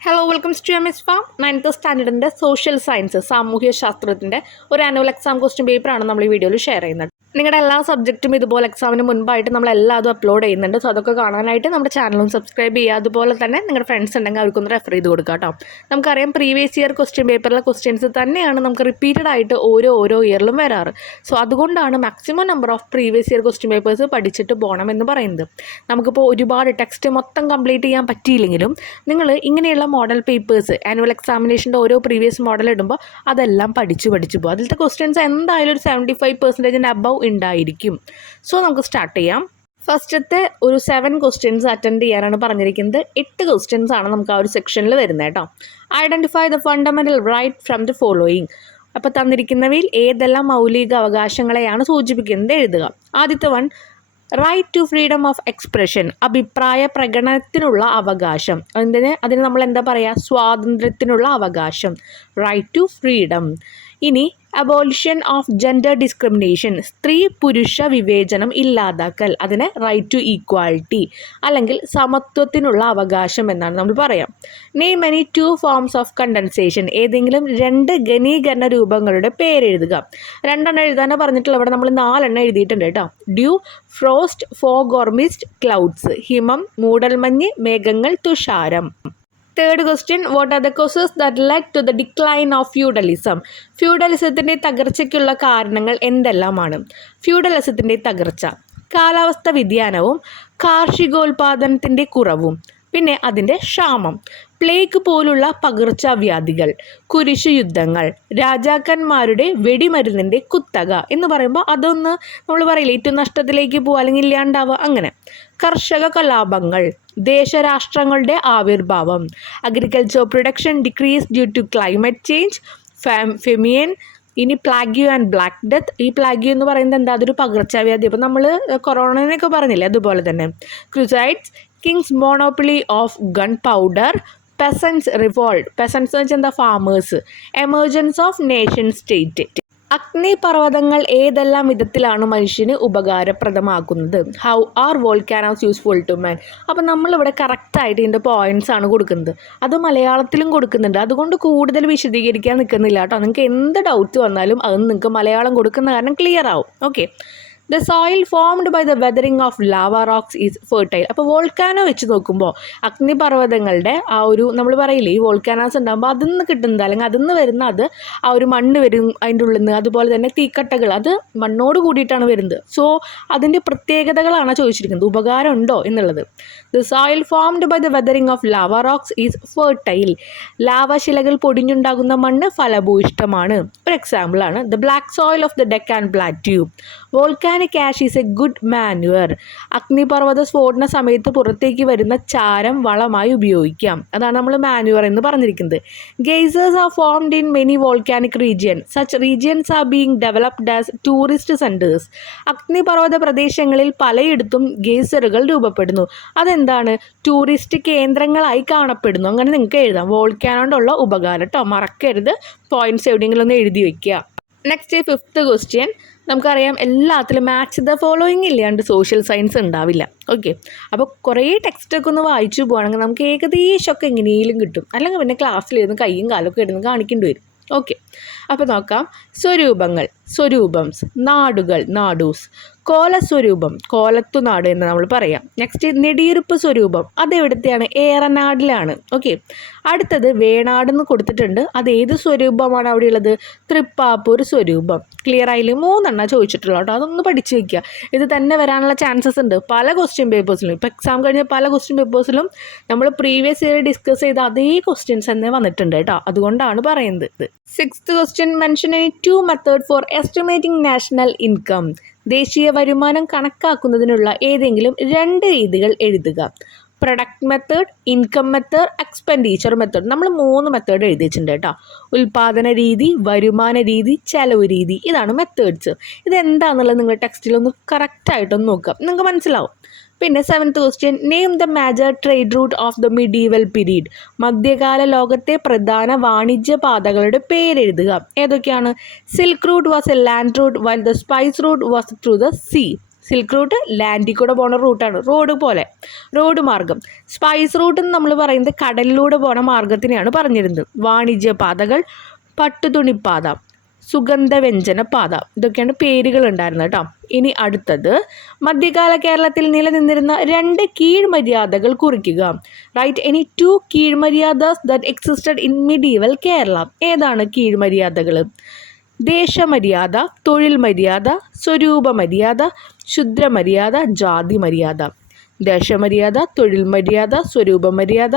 Hello welcomes to Aamis farm. 9th സ്റ്റാൻഡേർഡിൻ്റെ social science സാമൂഹ്യ ശാസ്ത്രത്തിൻ്റെ ഒരു ആനുവൽ എക്സാം ക്വസ്റ്റ്യൻ പേപ്പറാണ് നമ്മൾ ഈ വീഡിയോയിൽ ഷെയർ ചെയ്യുന്നത്. നിങ്ങളുടെ എല്ലാ സബ്ജക്റ്റും ഇതുപോലെ എക്സാമിന് മുൻപായിട്ട് നമ്മൾ എല്ലാതും അപ്ലോഡ് ചെയ്യുന്നുണ്ട്. സോ അതൊക്കെ കാണാനായിട്ട് നമ്മുടെ ചാനലും സബ്സ്ക്രൈബ് ചെയ്യുക. അതുപോലെ തന്നെ നിങ്ങളുടെ ഫ്രണ്ട്സ് ഉണ്ടെങ്കിൽ അവർക്കൊന്ന് റെഫർ ചെയ്ത് കൊടുക്കുക കേട്ടോ. നമുക്കറിയാം പ്രീവിയസ് ഇയർ ക്വസ്റ്റ്യൻ പേപ്പറിലെ ക്വസ്റ്റ്യൻസ് തന്നെയാണ് നമുക്ക് റിപ്പീറ്റഡ് ആയിട്ട് ഓരോ ഇയറിലും വരാറ്. സോ അതുകൊണ്ടാണ് maximum number of previous year question papers പഠിച്ചിട്ട് പോകണം എന്ന് പറയുന്നത്. നമുക്കിപ്പോൾ ഒരുപാട് ടെക്സ്റ്റ് മൊത്തം കംപ്ലീറ്റ് ചെയ്യാൻ പറ്റിയില്ലെങ്കിലും നിങ്ങൾ ഇങ്ങനെയുള്ള മോഡൽ പേപ്പേഴ്സ് ആനുവൽ എക്സാമിനേഷൻ്റെ ഓരോ പ്രീവിയസ് മോഡൽ ഇടുമ്പോൾ അതെല്ലാം പഠിച്ചു പോകും. അതിലത്തെ ക്വസ്റ്റ്യൻസ് എന്തായാലും ഒരു 75% അബവ് ഉണ്ടായിരിക്കും. സോ നമുക്ക് സ്റ്റാർട്ട് ചെയ്യാം. ഫസ്റ്റത്തെ ഒരു 7 ക്വസ്റ്റ്യൻസ് അറ്റൻഡ് ചെയ്യാനാണ് പറഞ്ഞിരിക്കുന്നത്. 8 ക്വസ്റ്റ്യൻസ് ആണ് നമുക്ക് ആ ഒരു സെക്ഷനിൽ വരുന്നത് കേട്ടോ. Identify the fundamental right from the following. അപ്പോൾ തന്നിരിക്കുന്നവയിൽ ഏതെല്ലാം മൗലിക അവകാശങ്ങളെയാണ് സൂചിപ്പിക്കുന്നത് എഴുതുക. ആദ്യത്തെ one, right to freedom of expression, അഭിപ്രായ പ്രകടനത്തിനുള്ള അവകാശം. അതിന് നമ്മൾ എന്താ പറയുക, സ്വാതന്ത്ര്യത്തിനുള്ള അവകാശം, റൈറ്റ് ടു ഫ്രീഡം. ഇനി അബോളിഷൻ ഓഫ് ജെൻഡർ ഡിസ്ക്രിമിനേഷൻ, സ്ത്രീ പുരുഷ വിവേചനം ഇല്ലാതാക്കൽ, അതിനെ റൈറ്റ് ടു ഈക്വാലിറ്റി അല്ലെങ്കിൽ സമത്വത്തിനുള്ള അവകാശം എന്നാണ് നമ്മൾ പറയാം. Name any 2 forms of condensation, ഏതെങ്കിലും 2 ഘനീകരണ രൂപങ്ങളുടെ പേരെഴുതുക. 2 എഴുതാനാണ് പറഞ്ഞിട്ടുള്ള, ഇവിടെ നമ്മൾ 4 എഴുതിയിട്ടുണ്ട് കേട്ടോ. Dew, frost, fog or mist, clouds, ഹിമം, മൂടൽമഞ്ഞ്, മേഘങ്ങൾ, തുഷാരം. Third question, what are the causes that led to the decline of feudalism. ഫ്യൂഡലിസത്തിൻ്റെ തകർച്ചയ്ക്കുള്ള കാരണങ്ങൾ എന്തെല്ലാമാണ്? ഫ്യൂഡലിസത്തിൻ്റെ തകർച്ച കാലാവസ്ഥ വ്യതിയാനവും കാർഷികോൽപാദനത്തിൻ്റെ കുറവും, പിന്നെ അതിൻ്റെ ക്ഷാമം, പ്ലേഗ് പോലുള്ള പകർച്ചവ്യാധികൾ, കുരിശു യുദ്ധങ്ങൾ, രാജാക്കന്മാരുടെ വെടിമരുന്നിൻ്റെ കുത്തക എന്ന് പറയുമ്പോൾ അതൊന്ന് നമ്മൾ പറയില്ല ഏറ്റവും നഷ്ടത്തിലേക്ക് പോവുക അല്ലെങ്കിൽ ഇല്ലാണ്ടാവുക, അങ്ങനെ. കർഷക കലാപങ്ങൾ, ദേശരാഷ്ട്രങ്ങളുടെ ആവിർഭാവം, agriculture production decrease due to climate change, famine. ഇനി പ്ലാഗ്യൂ ആൻഡ് ബ്ലാക്ക് ഡെത്ത്. ഈ പ്ലാഗ്യൂ എന്ന് പറയുന്നത് എന്താ, അതൊരു പകർച്ചവ്യാധി. അപ്പോൾ നമ്മൾ കൊറോണയൊക്കെ പറഞ്ഞില്ലേ, അതുപോലെ തന്നെ. Crusades, kings monopoly of gunpowder, peasants revolt. Peasants എന്ന് വെച്ചാൽ എന്താ, farmers. Emergence of nation state. അഗ്നിപർവ്വതങ്ങൾ ഏതെല്ലാം വിധത്തിലാണ് മനുഷ്യന് ഉപകാരപ്രദമാക്കുന്നത്? How are volcanoes useful to man. അപ്പം നമ്മളിവിടെ കറക്റ്റായിട്ട് ഇതിൻ്റെ പോയിൻറ്റ്സ് ആണ് കൊടുക്കുന്നത്. അത് മലയാളത്തിലും കൊടുക്കുന്നുണ്ട്. അതുകൊണ്ട് കൂടുതൽ വിശദീകരിക്കാൻ നിൽക്കുന്നില്ല കേട്ടോ. നിങ്ങൾക്ക് എന്ത് ഡൗട്ട് വന്നാലും അത് നിങ്ങൾക്ക് മലയാളം കൊടുക്കുന്ന കാരണം ക്ലിയർ ആവും. Okay. The soil formed by the weathering of lava rocks is fertile. അപ്പോൾ വോൾക്കാനോ വെച്ച് നോക്കുമ്പോൾ അഗ്നിപർവ്വതങ്ങളുടെ ആ ഒരു നമ്മൾ പറയില്ലേ, ഈ വോൾക്കാനോസ് ഉണ്ടാകുമ്പോൾ അതിൽ നിന്ന് കിട്ടുന്നത് അല്ലെങ്കിൽ അതിൽ നിന്ന് വരുന്ന അത് ആ ഒരു മണ്ണ് വരും അതിൻ്റെ ഉള്ളിൽ നിന്ന്. അതുപോലെ തന്നെ തീക്കട്ടകൾ, അത് മണ്ണോട് കൂടിയിട്ടാണ് വരുന്നത്. സോ അതിൻ്റെ പ്രത്യേകതകളാണ് ചോദിച്ചിരിക്കുന്നത്, ഉപകാരം ഉണ്ടോ എന്നുള്ളത്. The soil formed by the weathering of lava rocks is fertile. ലാവശിലകൾ പൊടിഞ്ഞുണ്ടാകുന്ന മണ്ണ് ഫലഭൂയിഷ്ടമാണ്. ഒരു എക്സാമ്പിളാണ് the black soil of the Deccan plateau. Volcanic ash is a good manure. അഗ്നിപർവ്വത സ്ഫോടന സമയത്ത് പുറത്തേക്ക് വരുന്ന ചാരം വളമായി ഉപയോഗിക്കാം. അതാണ് നമ്മൾ മാനുവർ എന്ന് പറഞ്ഞിരിക്കുന്നത്. Geysers are formed in many volcanic region. Such regions are being developed as tourist centres. അഗ്നിപർവ്വത പ്രദേശങ്ങളിൽ പലയിടത്തും ഗെയ്സറുകൾ രൂപപ്പെടുന്നു. അതെന്താണ്, ടൂറിസ്റ്റ് കേന്ദ്രങ്ങളായി കാണപ്പെടുന്നു. അങ്ങനെ നിങ്ങൾക്ക് എഴുതാം. വോൾക്കാനോണ്ടുള്ള ഉപകാരം കേട്ടോ, മറക്കരുത്. പോയിന്റ്സ് എവിടെയെങ്കിലും ഒന്ന് എഴുതി വയ്ക്കുക. Next 5th question. നമുക്കറിയാം എല്ലാത്തിലും മാച്ച് ദ ഫോളോയിങ് ഇല്ലാണ്ട് സോഷ്യൽ സയൻസ് ഉണ്ടാവില്ല. ഓക്കെ. അപ്പോൾ കുറേ ടെക്സ്റ്റൊക്കെ ഒന്ന് വായിച്ചു പോവുകയാണെങ്കിൽ നമുക്ക് ഏകദേശമൊക്കെ എങ്ങനെയും കിട്ടും. അല്ലെങ്കിൽ പിന്നെ ക്ലാസ്സിലിരുന്ന് കയ്യും കാലൊക്കെ ഇടുന്ന് കാണിക്കേണ്ടി വരും. ഓക്കെ. അപ്പോൾ നോക്കാം. സ്വരൂപങ്ങൾ, സ്വരൂപംസ്. നാടുകൾ, നാഡൂസ്. കോലസ്വരൂപം, കോലത്തുനാട് എന്ന് നമ്മൾ പറയാം. നെക്സ്റ്റ് നെടിയിരുപ്പ് സ്വരൂപം, അതെവിടത്തെയാണ്? ഏറനാടിലാണ്. ഓക്കെ. അടുത്തത് വേണാടെന്ന് കൊടുത്തിട്ടുണ്ട്. അത് ഏത് സ്വരൂപമാണ് അവിടെ ഉള്ളത്? തൃപ്പാപ്പൂർ സ്വരൂപം. ക്ലിയർ ആയില്ലേ? 3 ചോദിച്ചിട്ടുള്ളൂ കേട്ടോ. അതൊന്ന് പഠിച്ചു വയ്ക്കുക. ഇത് തന്നെ വരാനുള്ള ചാൻസസ് ഉണ്ട് പല ക്വസ്റ്റ്യൻ പേപ്പേഴ്സിലും. ഇപ്പോൾ എക്സാം കഴിഞ്ഞ പല ക്വസ്റ്റ്യൻ പേപ്പേഴ്സിലും നമ്മൾ പ്രീവിയസ് ഇയർ ഡിസ്കസ് ചെയ്ത അതേ ക്വസ്റ്റ്യൻസ് തന്നെ വന്നിട്ടുണ്ട് കേട്ടോ. അതുകൊണ്ടാണ് പറയുന്നത്. 6th question, mention any 2 method for estimating national income. ദേശീയ വരുമാനം കണക്കാക്കുന്നതിനുള്ള ഏതെങ്കിലും 2 രീതികൾ എഴുതുക. Product method, income method, expenditure method. നമ്മൾ 3 മെത്തേഡ് എഴുതി വെച്ചിട്ടുണ്ട് കേട്ടോ. ഉൽപാദന രീതി, വരുമാന രീതി, ചെലവ് രീതി. ഇതാണ് മെത്തേഡ്സ്. ഇതെന്താണെന്നുള്ളത് നിങ്ങൾ ടെക്സ്റ്റിലൊന്ന് കറക്റ്റായിട്ടൊന്ന് നോക്കുക, നിങ്ങൾക്ക് മനസ്സിലാവും. പിന്നെ 7th question, name the major trade route of the medieval period. മധ്യകാല ലോകത്തെ പ്രധാന വാണിജ്യ പാതകളുടെ പേരെഴുതുക. ഏതൊക്കെയാണ്? Silk route was a land route while the spice route was through the sea. Silk route ലാൻഡിൽ കൂടെ പോണ റൂട്ടാണ്, റോഡ് മാർഗം. സ്പൈസ് റൂട്ട് എന്ന് നമ്മൾ പറയുന്നത് കടലിലൂടെ പോണ മാർഗത്തിനെയാണ് പറഞ്ഞിരുന്നത്. വാണിജ്യ പാതകൾ, പട്ടുതുണിപ്പാത, സുഗന്ധവ്യഞ്ജന പാത, ഇതൊക്കെയാണ് പേരുകൾ ഉണ്ടായിരുന്നത് കേട്ടോ. ഇനി അടുത്തത് മധ്യകാല കേരളത്തിൽ നിലനിന്നിരുന്ന 2 കീഴ്മര്യാദകൾ കുറിക്കുക. റൈറ്റ് എനി 2 കീഴ്മര്യാദാസ് that existed in medieval Kerala. ഏതാണ് കീഴ്മര്യാദകൾ? ദേശമര്യാദ, തൊഴിൽ മര്യാദ, സ്വരൂപ മര്യാദ, ശുദ്രമര്യാദ, ജാതി മര്യാദ. ദേശമര്യാദ, തൊഴിൽ മര്യാദ, സ്വരൂപ മര്യാദ,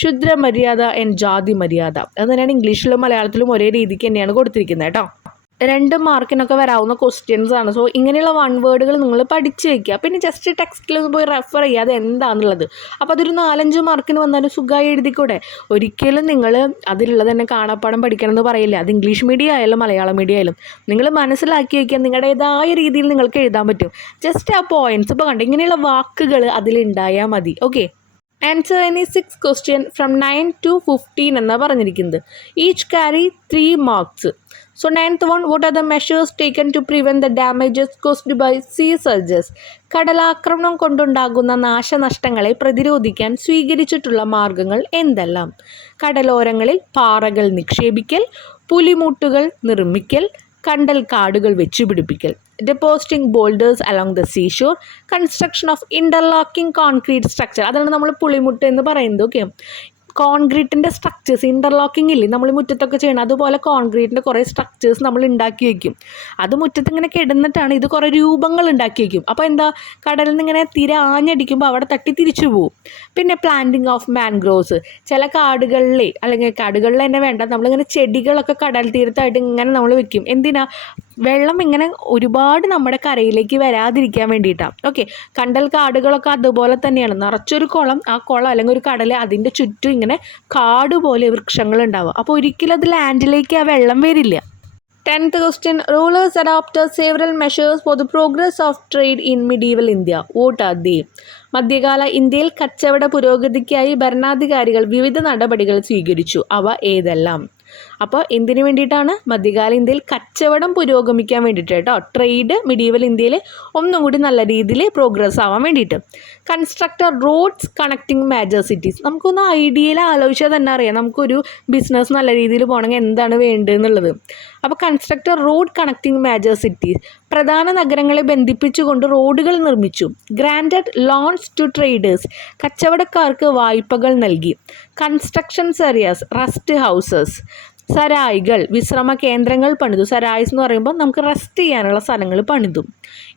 ശുദ്രമര്യാദ ആൻഡ് ജാതി മര്യാദ. അത് തന്നെയാണ് ഇംഗ്ലീഷിലും മലയാളത്തിലും ഒരേ രീതിക്ക് തന്നെയാണ് കൊടുത്തിരിക്കുന്നത് കേട്ടോ. 2 മാർക്കിനൊക്കെ വരാവുന്ന ക്വസ്റ്റ്യൻസ് ആണ്. സോ ഇങ്ങനെയുള്ള 1 വേർഡുകൾ നിങ്ങൾ പഠിച്ച് വയ്ക്കുക. പിന്നെ ജസ്റ്റ് ടെക്സ്റ്റിൽ പോയി റെഫർ ചെയ്യുക അത് എന്താണെന്നുള്ളത്. അപ്പോൾ അതൊരു 4-5 മാർക്കിന് വന്നാലും സുഖമായി എഴുതിക്കൂടെ. ഒരിക്കലും നിങ്ങൾ അതിലുള്ളത് തന്നെ കാണാപ്പാടം പഠിക്കണം എന്ന് പറയില്ല. അത് ഇംഗ്ലീഷ് മീഡിയം ആയാലും മലയാളം മീഡിയം ആയാലും നിങ്ങൾ മനസ്സിലാക്കി വയ്ക്കുക. നിങ്ങളുടേതായ രീതിയിൽ നിങ്ങൾക്ക് എഴുതാൻ പറ്റും. ജസ്റ്റ് ആ പോയിന്റ്സ് ഇപ്പോൾ കണ്ടു ഇങ്ങനെയുള്ള വാക്കുകൾ അതിലുണ്ടായാൽ മതി. Okay, answer any 6 question from 9 to 15 എന്നാണ് പറഞ്ഞിരിക്കുന്നത്. Each carry 3 marks. So 9th one, what are the measures taken to prevent the damages caused by sea surges? കടലാക്രമണം കൊണ്ടുണ്ടാകുന്ന നാശനഷ്ടങ്ങളെ പ്രതിരോധിക്കാൻ സ്വീകരിച്ചിട്ടുള്ള മാർഗങ്ങൾ എന്തെല്ലാം? കടലോരങ്ങളിൽ പാറകൾ നിക്ഷേപിക്കൽ, പുലിമുട്ടുകൾ നിർമ്മിക്കൽ, കണ്ടൽ കാടുകൾ വെച്ചുപിടിപ്പിക്കൽ, depositing boulders along the seashore, construction of interlocking concrete structure. അതാണ് നമ്മൾ പുളിമുട്ട് എന്ന് പറയുന്നത്. ഓക്കെ, കോൺക്രീറ്റിൻ്റെ സ്ട്രക്ചേഴ്സ് ഇൻ്റർലോക്കിംഗ് ഇല്ലേ നമ്മൾ മുറ്റത്തൊക്കെ ചെയ്യണം, അതുപോലെ കോൺക്രീറ്റിൻ്റെ കുറേ സ്ട്രക്ചേഴ്സ് നമ്മൾ ഉണ്ടാക്കി വയ്ക്കും. അത് മുറ്റത്ത് ഇങ്ങനെ കിടന്നിട്ടാണ് ഇത് കുറേ രൂപങ്ങൾ ഉണ്ടാക്കി വയ്ക്കും. അപ്പോൾ എന്താ, കടലിൽ നിന്ന് ഇങ്ങനെ തിര ആഞ്ഞടിക്കുമ്പോൾ അവിടെ തട്ടി തിരിച്ചു പോവും. പിന്നെ പ്ലാന്റിങ് ഓഫ് മാൻഗ്രോവ്സ്, ചില കാടുകളിലെ അല്ലെങ്കിൽ കാടുകളിൽ തന്നെ വേണ്ട, നമ്മളിങ്ങനെ ചെടികളൊക്കെ കടൽ തീരത്തായിട്ട് ഇങ്ങനെ നമ്മൾ വെക്കും. എന്തിനാ? വെള്ളം ഇങ്ങനെ ഒരുപാട് നമ്മുടെ കരയിലേക്ക് വരാതിരിക്കാൻ വേണ്ടിയിട്ടാണ്. ഓക്കെ, കണ്ടൽ കാടുകളൊക്കെ അതുപോലെ തന്നെയാണ്. നിറച്ചൊരു കുളം, ആ കുളം അല്ലെങ്കിൽ ഒരു കടൽ, അതിൻ്റെ ചുറ്റും ഇങ്ങനെ കാട് പോലെ വൃക്ഷങ്ങൾ ഉണ്ടാവുക. അപ്പോൾ ഒരിക്കലും അത് ലാൻഡിലേക്ക് ആ വെള്ളം വരില്ല. 10th question, rulers adopted several measures for the progress of trade in medieval India. What are they? മധ്യകാല ഇന്ത്യയിൽ കച്ചവട പുരോഗതിക്കായി ഭരണാധികാരികൾ വിവിധ നടപടികൾ സ്വീകരിച്ചു. അവ ഏതെല്ലാം? അപ്പോൾ എന്തിനു വേണ്ടിയിട്ടാണ്? മധ്യകാല ഇന്ത്യയിൽ കച്ചവടം പുരോഗമിക്കാൻ വേണ്ടിയിട്ട് കേട്ടോ. ട്രേഡ് മിഡീവൽ ഇന്ത്യയിൽ ഒന്നും കൂടി നല്ല രീതിയിൽ പ്രോഗ്രസ് ആവാൻ വേണ്ടിയിട്ട്. Constructed roads connecting major cities. നമുക്കൊന്ന് ഐഡിയയിൽ ആലോചിച്ചാൽ തന്നെ അറിയാം നമുക്കൊരു ബിസിനസ് നല്ല രീതിയിൽ പോകണമെങ്കിൽ എന്താണ് വേണ്ടതെന്നുള്ളത്. അപ്പോൾ constructor road connecting major cities, പ്രധാന നഗരങ്ങളെ ബന്ധിപ്പിച്ചുകൊണ്ട് റോഡുകൾ നിർമ്മിച്ചു. ഗ്രാൻഡഡ് ലോൺസ് ടു ട്രേഡേഴ്സ്, കച്ചവടക്കാർക്ക് വായ്പകൾ നൽകി. കൺസ്ട്രക്ഷൻസ് ഏരിയാസ്, റെസ്റ്റ് ഹൗസസ്, സരായികൾ, വിശ്രമ കേന്ദ്രങ്ങൾ പണിതു. സരായ്സ് എന്ന് പറയുമ്പോൾ നമുക്ക് റെസ്റ്റ് ചെയ്യാനുള്ള സ്ഥലങ്ങൾ പണിതു.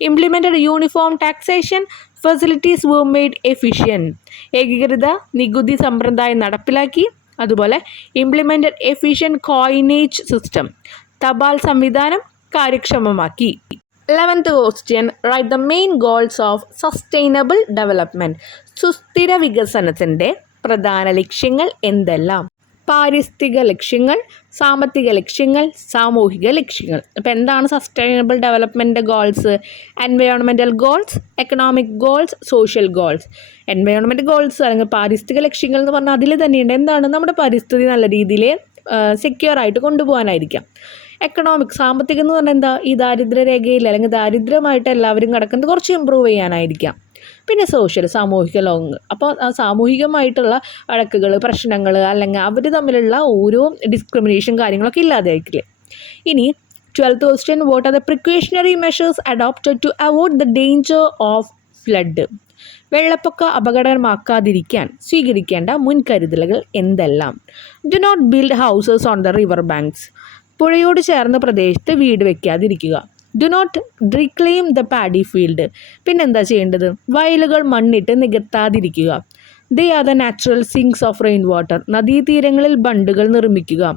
Implemented uniform taxation facilities were made efficient, ഏകീകൃത നികുതി സമ്പ്രദായം നടപ്പിലാക്കി. അതുപോലെ ഇംപ്ലിമെൻറ്റഡ് എഫിഷ്യൻറ്റ് കോയിനേജ് സിസ്റ്റം, തപാൽ സംവിധാനം കാര്യക്ഷമമാക്കി. 11th question, write the main goals of sustainable development. സുസ്ഥിര വികസനത്തിൻ്റെ പ്രധാന ലക്ഷ്യങ്ങൾ എന്തെല്ലാം? പാരിസ്ഥിതിക ലക്ഷ്യങ്ങൾ, സാമ്പത്തിക ലക്ഷ്യങ്ങൾ, സാമൂഹിക ലക്ഷ്യങ്ങൾ. അപ്പോൾ എന്താണ് sustainable development goals? Environmental goals, economic goals, social goals. Environment goals അല്ലെങ്കിൽ പാരിസ്ഥിതിക ലക്ഷ്യങ്ങൾ എന്ന് പറഞ്ഞാൽ അതിൽ തന്നെയുണ്ട് എന്താണ്, നമ്മുടെ പരിസ്ഥിതി നല്ല രീതിയിൽ സെക്യൂർ ആയിട്ട് കൊണ്ടുപോകാനായിരിക്കാം. എക്കണോമിക്, സാമ്പത്തികം എന്ന് പറഞ്ഞാൽ എന്താ, ഈ ദാരിദ്ര്യരേഖയിൽ അല്ലെങ്കിൽ ദാരിദ്ര്യമായിട്ട് എല്ലാവരും കിടക്കുന്നത് കുറച്ച് ഇമ്പ്രൂവ് ചെയ്യാനായിരിക്കാം. പിന്നെ സോഷ്യൽ, സാമൂഹിക ലോകങ്ങൾ. അപ്പോൾ സാമൂഹികമായിട്ടുള്ള വഴക്കുകൾ, പ്രശ്നങ്ങൾ അല്ലെങ്കിൽ അവർ തമ്മിലുള്ള ഓരോ ഡിസ്ക്രിമിനേഷൻ കാര്യങ്ങളൊക്കെ ഇല്ലാതായിരിക്കില്ലേ. ഇനി 12th question, what are the precautionary measures adopted to avoid the danger of flood? വെള്ളപ്പൊക്ക അപകടമാക്കാതിരിക്കാൻ സ്വീകരിക്കേണ്ട മുൻകരുതലുകൾ എന്തെല്ലാം? Do not build houses on the river banks, പുഴയോട് ചേർന്ന പ്രദേശത്ത് വീട് വയ്ക്കാതിരിക്കുക. Do not reclaim the paddy field, പിന്നെന്താ ചെയ്യേണ്ടത്? വയലുകൾ മണ്ണിട്ട് നികത്താതിരിക്കുക. They are the natural sinks of rain water, നദീതീരങ്ങളിൽ ബണ്ടുകൾ നിർമ്മിക്കുക.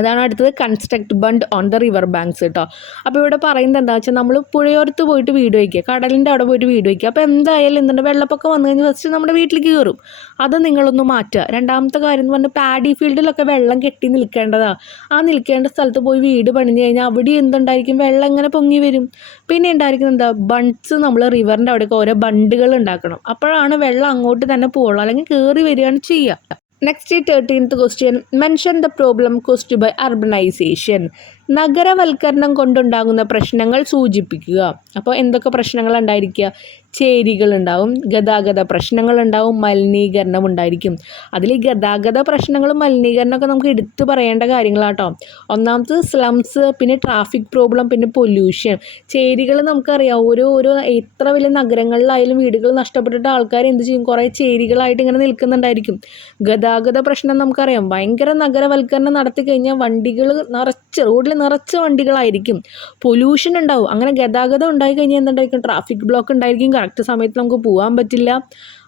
അതാണ് അടുത്തത്, construct bund on the river banks കേട്ടോ. അപ്പോൾ ഇവിടെ പറയുന്നത് എന്താ വെച്ചാൽ നമ്മൾ പുഴയോരത്ത് പോയിട്ട് വീട് വയ്ക്കുക, കടലിൻ്റെ അവിടെ പോയിട്ട് വീട് വയ്ക്കുക. അപ്പോൾ എന്തായാലും എന്തുണ്ട്, വെള്ളപ്പൊക്കം വന്നു കഴിഞ്ഞാൽ ഫസ്റ്റ് നമ്മുടെ വീട്ടിലേക്ക് കയറും. അത് നിങ്ങളൊന്ന് മാറ്റുക. രണ്ടാമത്തെ കാര്യം എന്ന് പറഞ്ഞാൽ പാഡി ഫീൽഡിലൊക്കെ വെള്ളം കെട്ടി നിൽക്കേണ്ടതാണ്. ആ നിൽക്കേണ്ട സ്ഥലത്ത് പോയി വീട് പണിഞ്ഞ് കഴിഞ്ഞാൽ അവിടെ എന്തുണ്ടായിരിക്കും, വെള്ളം ഇങ്ങനെ പൊങ്ങി വരും. പിന്നെ ഉണ്ടായിരിക്കുന്നത് എന്താ, ബണ്ട്സ്, നമ്മൾ റിവറിൻ്റെ അവിടെയൊക്കെ ഓരോ ബണ്ടുകൾ ഉണ്ടാക്കണം. അപ്പോഴാണ് വെള്ളം അങ്ങോട്ട് തന്നെ പോകുള്ളൂ, അല്ലെങ്കിൽ കയറി വരികയാണ് ചെയ്യുക. Next 13th question, mention the problem caused by urbanization. നഗരവൽക്കരണം കൊണ്ടുണ്ടാകുന്ന പ്രശ്നങ്ങൾ സൂചിപ്പിക്കുക. അപ്പോൾ എന്തൊക്കെ പ്രശ്നങ്ങൾ ഉണ്ടായിരിക്കുക? ചേരികളുണ്ടാവും, ഗതാഗത പ്രശ്നങ്ങളുണ്ടാവും, മലിനീകരണം ഉണ്ടായിരിക്കും. അതിൽ ഈ ഗതാഗത പ്രശ്നങ്ങളും മലിനീകരണമൊക്കെ നമുക്ക് എടുത്തു പറയേണ്ട കാര്യങ്ങളാട്ടോ. ഒന്നാമത് സ്ലംസ്, പിന്നെ ട്രാഫിക് പ്രോബ്ലം, പിന്നെ പൊല്യൂഷൻ. ചേരികൾ നമുക്കറിയാം, ഓരോ എത്ര വലിയ നഗരങ്ങളിലായാലും വീടുകൾ നഷ്ടപ്പെട്ടിട്ട് ആൾക്കാർ എന്ത് ചെയ്യും? കുറേ ചേരികളായിട്ട് ഇങ്ങനെ നിൽക്കുന്നുണ്ടായിരിക്കും. ഗതാഗത പ്രശ്നം നമുക്കറിയാം, ഭയങ്കര നഗരവൽക്കരണം നടത്തി കഴിഞ്ഞാൽ വണ്ടികൾ റോഡിൽ നിറച്ച് വണ്ടികളായിരിക്കും. പൊല്യൂഷൻ ഉണ്ടാവും. അങ്ങനെ ഗതാഗതം ഉണ്ടായി കഴിഞ്ഞാൽ എന്തുണ്ടായിരിക്കും? ട്രാഫിക് ബ്ലോക്ക് ഉണ്ടായിരിക്കും, കറക്റ്റ് സമയത്ത് നമുക്ക് പോകാൻ പറ്റില്ല,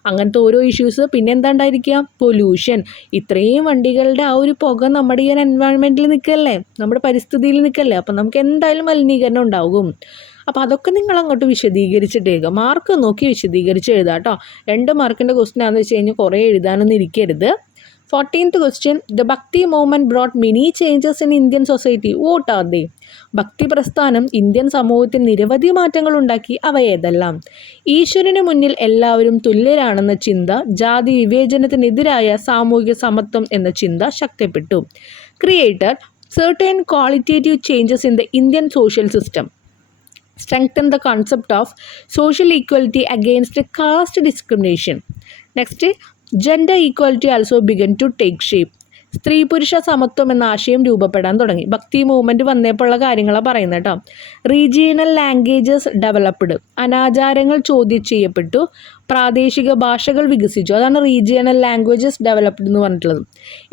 അങ്ങനത്തെ ഓരോ ഇഷ്യൂസ്. പിന്നെ എന്താ ഉണ്ടായിരിക്കുക? പൊല്യൂഷൻ. ഇത്രയും വണ്ടികളുടെ ആ ഒരു പുക നമ്മുടെ ഈ ഒരു എൻവയോൺമെൻറ്റിൽ നിൽക്കല്ലേ, നമ്മുടെ പരിസ്ഥിതിയിൽ നിൽക്കല്ലേ, അപ്പം നമുക്ക് എന്തായാലും മലിനീകരണം ഉണ്ടാകും. അപ്പോൾ അതൊക്കെ നിങ്ങൾ അങ്ങോട്ട് വിശദീകരിച്ചിട്ടേക്കുക, മാർക്ക് നോക്കി വിശദീകരിച്ച് എഴുതാം കേട്ടോ. 2 മാർക്കിൻ്റെ ക്വസ്റ്റ്യൻ ആണെന്ന് വെച്ച് കഴിഞ്ഞാൽ കുറേ എഴുതാനൊന്നും ഇരിക്കരുത്. 14th question, the Bhakti movement brought many changes in Indian society. What are they? ഭക്തി പ്രസ്ഥാനം ഇന്ത്യൻ സമൂഹത്തിൽ നിരവധി മാറ്റങ്ങൾ ഉണ്ടാക്കി. അവ ഏതെല്ലാം? ഈശ്വരന് മുന്നിൽ എല്ലാവരും തുല്യരാണെന്ന ചിന്ത, ജാതി വിവേചനത്തിനെതിരായ സാമൂഹിക സമത്വം എന്ന ചിന്ത ശക്തിപ്പെട്ടു. Created certain qualitative changes in the Indian social system. Strengthen the concept of social equality against caste discrimination. Next, gender equality also began to take shape. സ്ത്രീ പുരുഷ സമത്വം എന്ന ആശയം രൂപപ്പെടാൻ തുടങ്ങി. ഭക്തി മൂവ്മെൻറ്റ് വന്നപ്പോഴുള്ള കാര്യങ്ങളാണ് പറയുന്നത് കേട്ടോ. റീജിയണൽ ലാംഗ്വേജസ് ഡെവലപ്ഡ്, അനാചാരങ്ങൾ ചോദ്യം ചെയ്യപ്പെട്ടു, പ്രാദേശിക ഭാഷകൾ വികസിച്ചു. അതാണ് റീജിയണൽ ലാംഗ്വേജസ് ഡെവലപ്ഡ് എന്ന് പറഞ്ഞിട്ടുള്ളത്.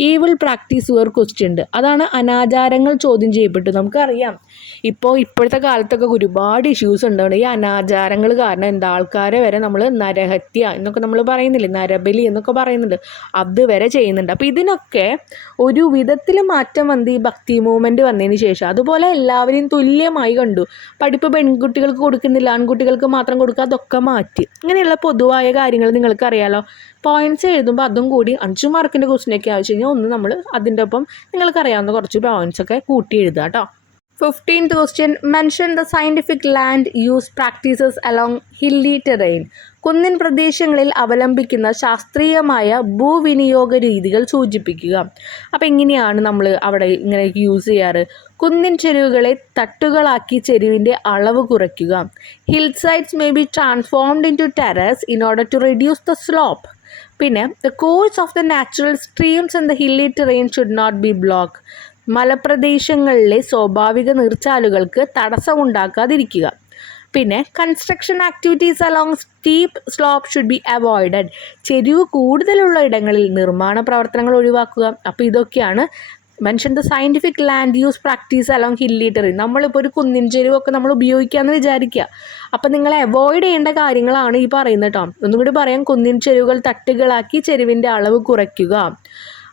ഈവിൾ പ്രാക്ടീസ് വേർ ക്വസ്റ്റ്യൻഡ്, അതാണ് അനാചാരങ്ങൾ ചോദ്യം ചെയ്യപ്പെട്ടു. നമുക്കറിയാം ഇപ്പോഴത്തെ കാലത്തൊക്കെ ഒരുപാട് ഇഷ്യൂസ് ഉണ്ടാവുന്നത് ഈ അനാചാരങ്ങൾ കാരണം. എന്താ, ആൾക്കാരെ വരെ നമ്മൾ നരഹത്യ എന്നൊക്കെ നമ്മൾ പറയുന്നില്ലേ, നരബലി എന്നൊക്കെ പറയുന്നുണ്ട്, അതുവരെ ചെയ്യുന്നുണ്ട്. അപ്പോൾ ഇതിനൊക്കെ ഒരു വിധത്തിൽ മാറ്റം വന്ന് ഈ ഭക്തി മൂവ്മെൻറ്റ് വന്നതിന് ശേഷം. അതുപോലെ എല്ലാവരെയും തുല്യമായി കണ്ടു. പഠിപ്പ് പെൺകുട്ടികൾക്ക് കൊടുക്കുന്നില്ല, ആൺകുട്ടികൾക്ക് മാത്രം കൊടുക്കുക, അതൊക്കെ മാറ്റി. ഇങ്ങനെയുള്ള പൊതുവായ കാര്യങ്ങൾ നിങ്ങൾക്ക് അറിയാലോ. പോയിൻറ്റ്സ് എഴുതുമ്പോൾ അതും കൂടി 5 മാർക്കിൻ്റെ ക്വസ്റ്റ്യനൊക്കെ ആവശ്യം കഴിഞ്ഞാൽ ഒന്ന് നമ്മൾ അതിൻ്റെ ഒപ്പം നിങ്ങൾക്കറിയാവുന്ന കുറച്ച് പോയിൻറ്റ്സൊക്കെ കൂട്ടി എഴുതുക കേട്ടോ. 15th question, mention the scientific land use practices along hilly terrain. കുന്നിൻ പ്രദേശങ്ങളിൽ അവലംബിക്കുന്ന ശാസ്ത്രീയമായ ഭൂവിനിയോഗ രീതികൾ സൂചിപ്പിക്കുക. അപ്പോൾ എങ്ങനെയാണ് നമ്മൾ അവിടെ ഇങ്ങനെ യൂസ് ചെയ്യാറ്? കുന്നിൻ ചെരുവുകളെ തട്ടുകളാക്കി ചെരുവിൻ്റെ അളവ് കുറയ്ക്കുക. Hill sides may be transformed into terrace in order to reduce the slope. പിന്നെ the course of the natural streams in the hilly terrain should not be block. മലപ്രദേശങ്ങളിലെ സ്വാഭാവിക നീർച്ചാലുകൾക്ക് തടസ്സമുണ്ടാക്കാതിരിക്കുക. പിന്നെ construction activities along steep slope should be avoided. ചെരിവ് കൂടുതലുള്ള ഇടങ്ങളിൽ നിർമ്മാണ പ്രവർത്തനങ്ങൾ ഒഴിവാക്കുക. അപ്പോൾ ഇതൊക്കെയാണ് mention the scientific land use practice along hilly terrain. നമ്മളിപ്പോൾ ഒരു കുന്നിൻ ചെരുവൊക്കെ നമ്മൾ ഉപയോഗിക്കാമെന്ന് വിചാരിക്കുക. അപ്പം നിങ്ങൾ അവോയ്ഡ് ചെയ്യേണ്ട കാര്യങ്ങളാണ് ഈ പറയുന്നത് കേട്ടോ. ഒന്നും കൂടി പറയാം, കുന്നിൻ ചെരുവുകൾ തട്ടുകളാക്കി ചെരുവിൻ്റെ അളവ് കുറയ്ക്കുക.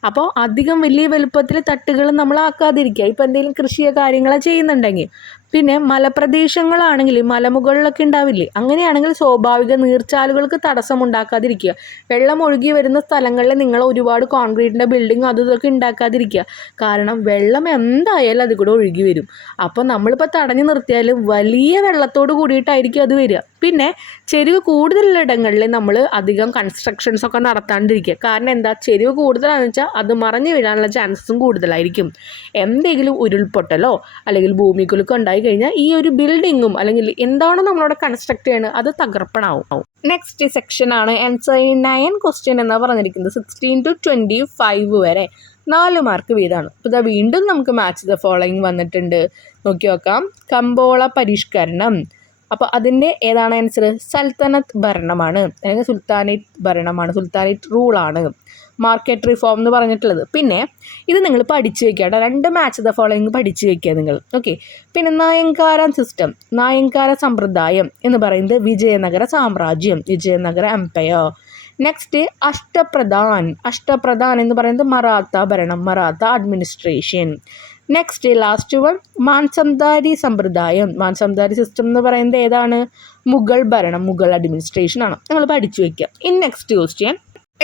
അപ്പോൾ അധികം വലിയ വലുപ്പത്തിൽ തട്ടുകൾ നമ്മൾ ആക്കാതിരിക്കുക. ഇപ്പോൾ എന്തെങ്കിലും കൃഷിയോ കാര്യങ്ങളോ ചെയ്യുന്നുണ്ടെങ്കിൽ. പിന്നെ മലപ്രദേശങ്ങളാണെങ്കിൽ മലമുകളിലൊക്കെ ഉണ്ടാവില്ലേ, അങ്ങനെയാണെങ്കിൽ സ്വാഭാവിക നീർച്ചാലുകൾക്ക് തടസ്സമുണ്ടാക്കാതിരിക്കുക. വെള്ളം ഒഴുകി വരുന്ന സ്ഥലങ്ങളിൽ നിങ്ങൾ ഒരുപാട് കോൺക്രീറ്റിൻ്റെ ബിൽഡിങ് ഇതൊക്കെ ഉണ്ടാക്കാതിരിക്കുക. കാരണം വെള്ളം എന്തായാലും അതിൽ കൂടെ ഒഴുകി വരും. അപ്പോൾ നമ്മളിപ്പോൾ തടഞ്ഞു നിർത്തിയാലും വലിയ വെള്ളത്തോട് കൂടിയിട്ടായിരിക്കും അത് വരിക. പിന്നെ ചെരിവ് കൂടുതലുള്ള ഇടങ്ങളിൽ നമ്മൾ അധികം കൺസ്ട്രക്ഷൻസ് ഒക്കെ നടത്താണ്ടിരിക്കുക. കാരണം എന്താ, ചെരിവ് കൂടുതലാണെന്ന് വെച്ചാൽ അത് മറിഞ്ഞു വീഴാനുള്ള ചാൻസസും കൂടുതലായിരിക്കും. എന്തെങ്കിലും ഉരുൾപൊട്ടലോ അല്ലെങ്കിൽ ഭൂമികുലുക്കം ഉണ്ടായി കഴിഞ്ഞാൽ ഈ ഒരു ബിൽഡിങ്ങും അല്ലെങ്കിൽ എന്താണോ നമ്മളവിടെ കൺസ്ട്രക്ട് ചെയ്യുന്നത് അത് തകർപ്പണാവും. നെക്സ്റ്റ് സെക്ഷനാണ് ആൻസർ 9 ക്വസ്റ്റ്യൻ എന്ന് പറഞ്ഞിരിക്കുന്നത്. 16 to 25 വരെ 4 മാർക്ക് വീതമാണ്. അപ്പോൾ ഇതാ വീണ്ടും നമുക്ക് മാച്ച് ദ ഫോളോയിങ് വന്നിട്ടുണ്ട്. നോക്കി നോക്കാം. കമ്പോള പരിഷ്കരണം. അപ്പോൾ അതിൻ്റെ ഏതാണ് ആൻസർ? സൽത്തനത്ത് ഭരണമാണ്, അല്ലെങ്കിൽ സുൽത്താനേറ്റ് ഭരണമാണ്, സുൽത്താനേറ്റ് റൂളാണ്. മാർക്കറ്റ് റിഫോം എന്ന് പറഞ്ഞിട്ടുള്ളത്. പിന്നെ ഇത് നിങ്ങൾ പഠിച്ചു വെക്കുക കേട്ടോ. 2 മാച്ച് ദ ഫോളോയിങ് പഠിച്ചു വെക്കുക നിങ്ങൾ. ഓക്കെ. പിന്നെ നായങ്കാര സിസ്റ്റം, നായങ്കാര സമ്പ്രദായം എന്ന് പറയുന്നത് വിജയനഗര സാമ്രാജ്യം, വിജയനഗര എംപയർ. നെക്സ്റ്റ് അഷ്ടപ്രധാൻ എന്ന് പറയുന്നത് മറാത്ത ഭരണം, Maratha administration. Next last one Mansabdari സമ്പ്രദായം, മാൻസംദാരി സിസ്റ്റം എന്ന് പറയുന്നത് ഏതാണ്? മുഗൾ ഭരണം, മുഗൾ അഡ്മിനിസ്ട്രേഷൻ ആണ്. നിങ്ങൾ പഠിച്ചു വയ്ക്കുക. In next question,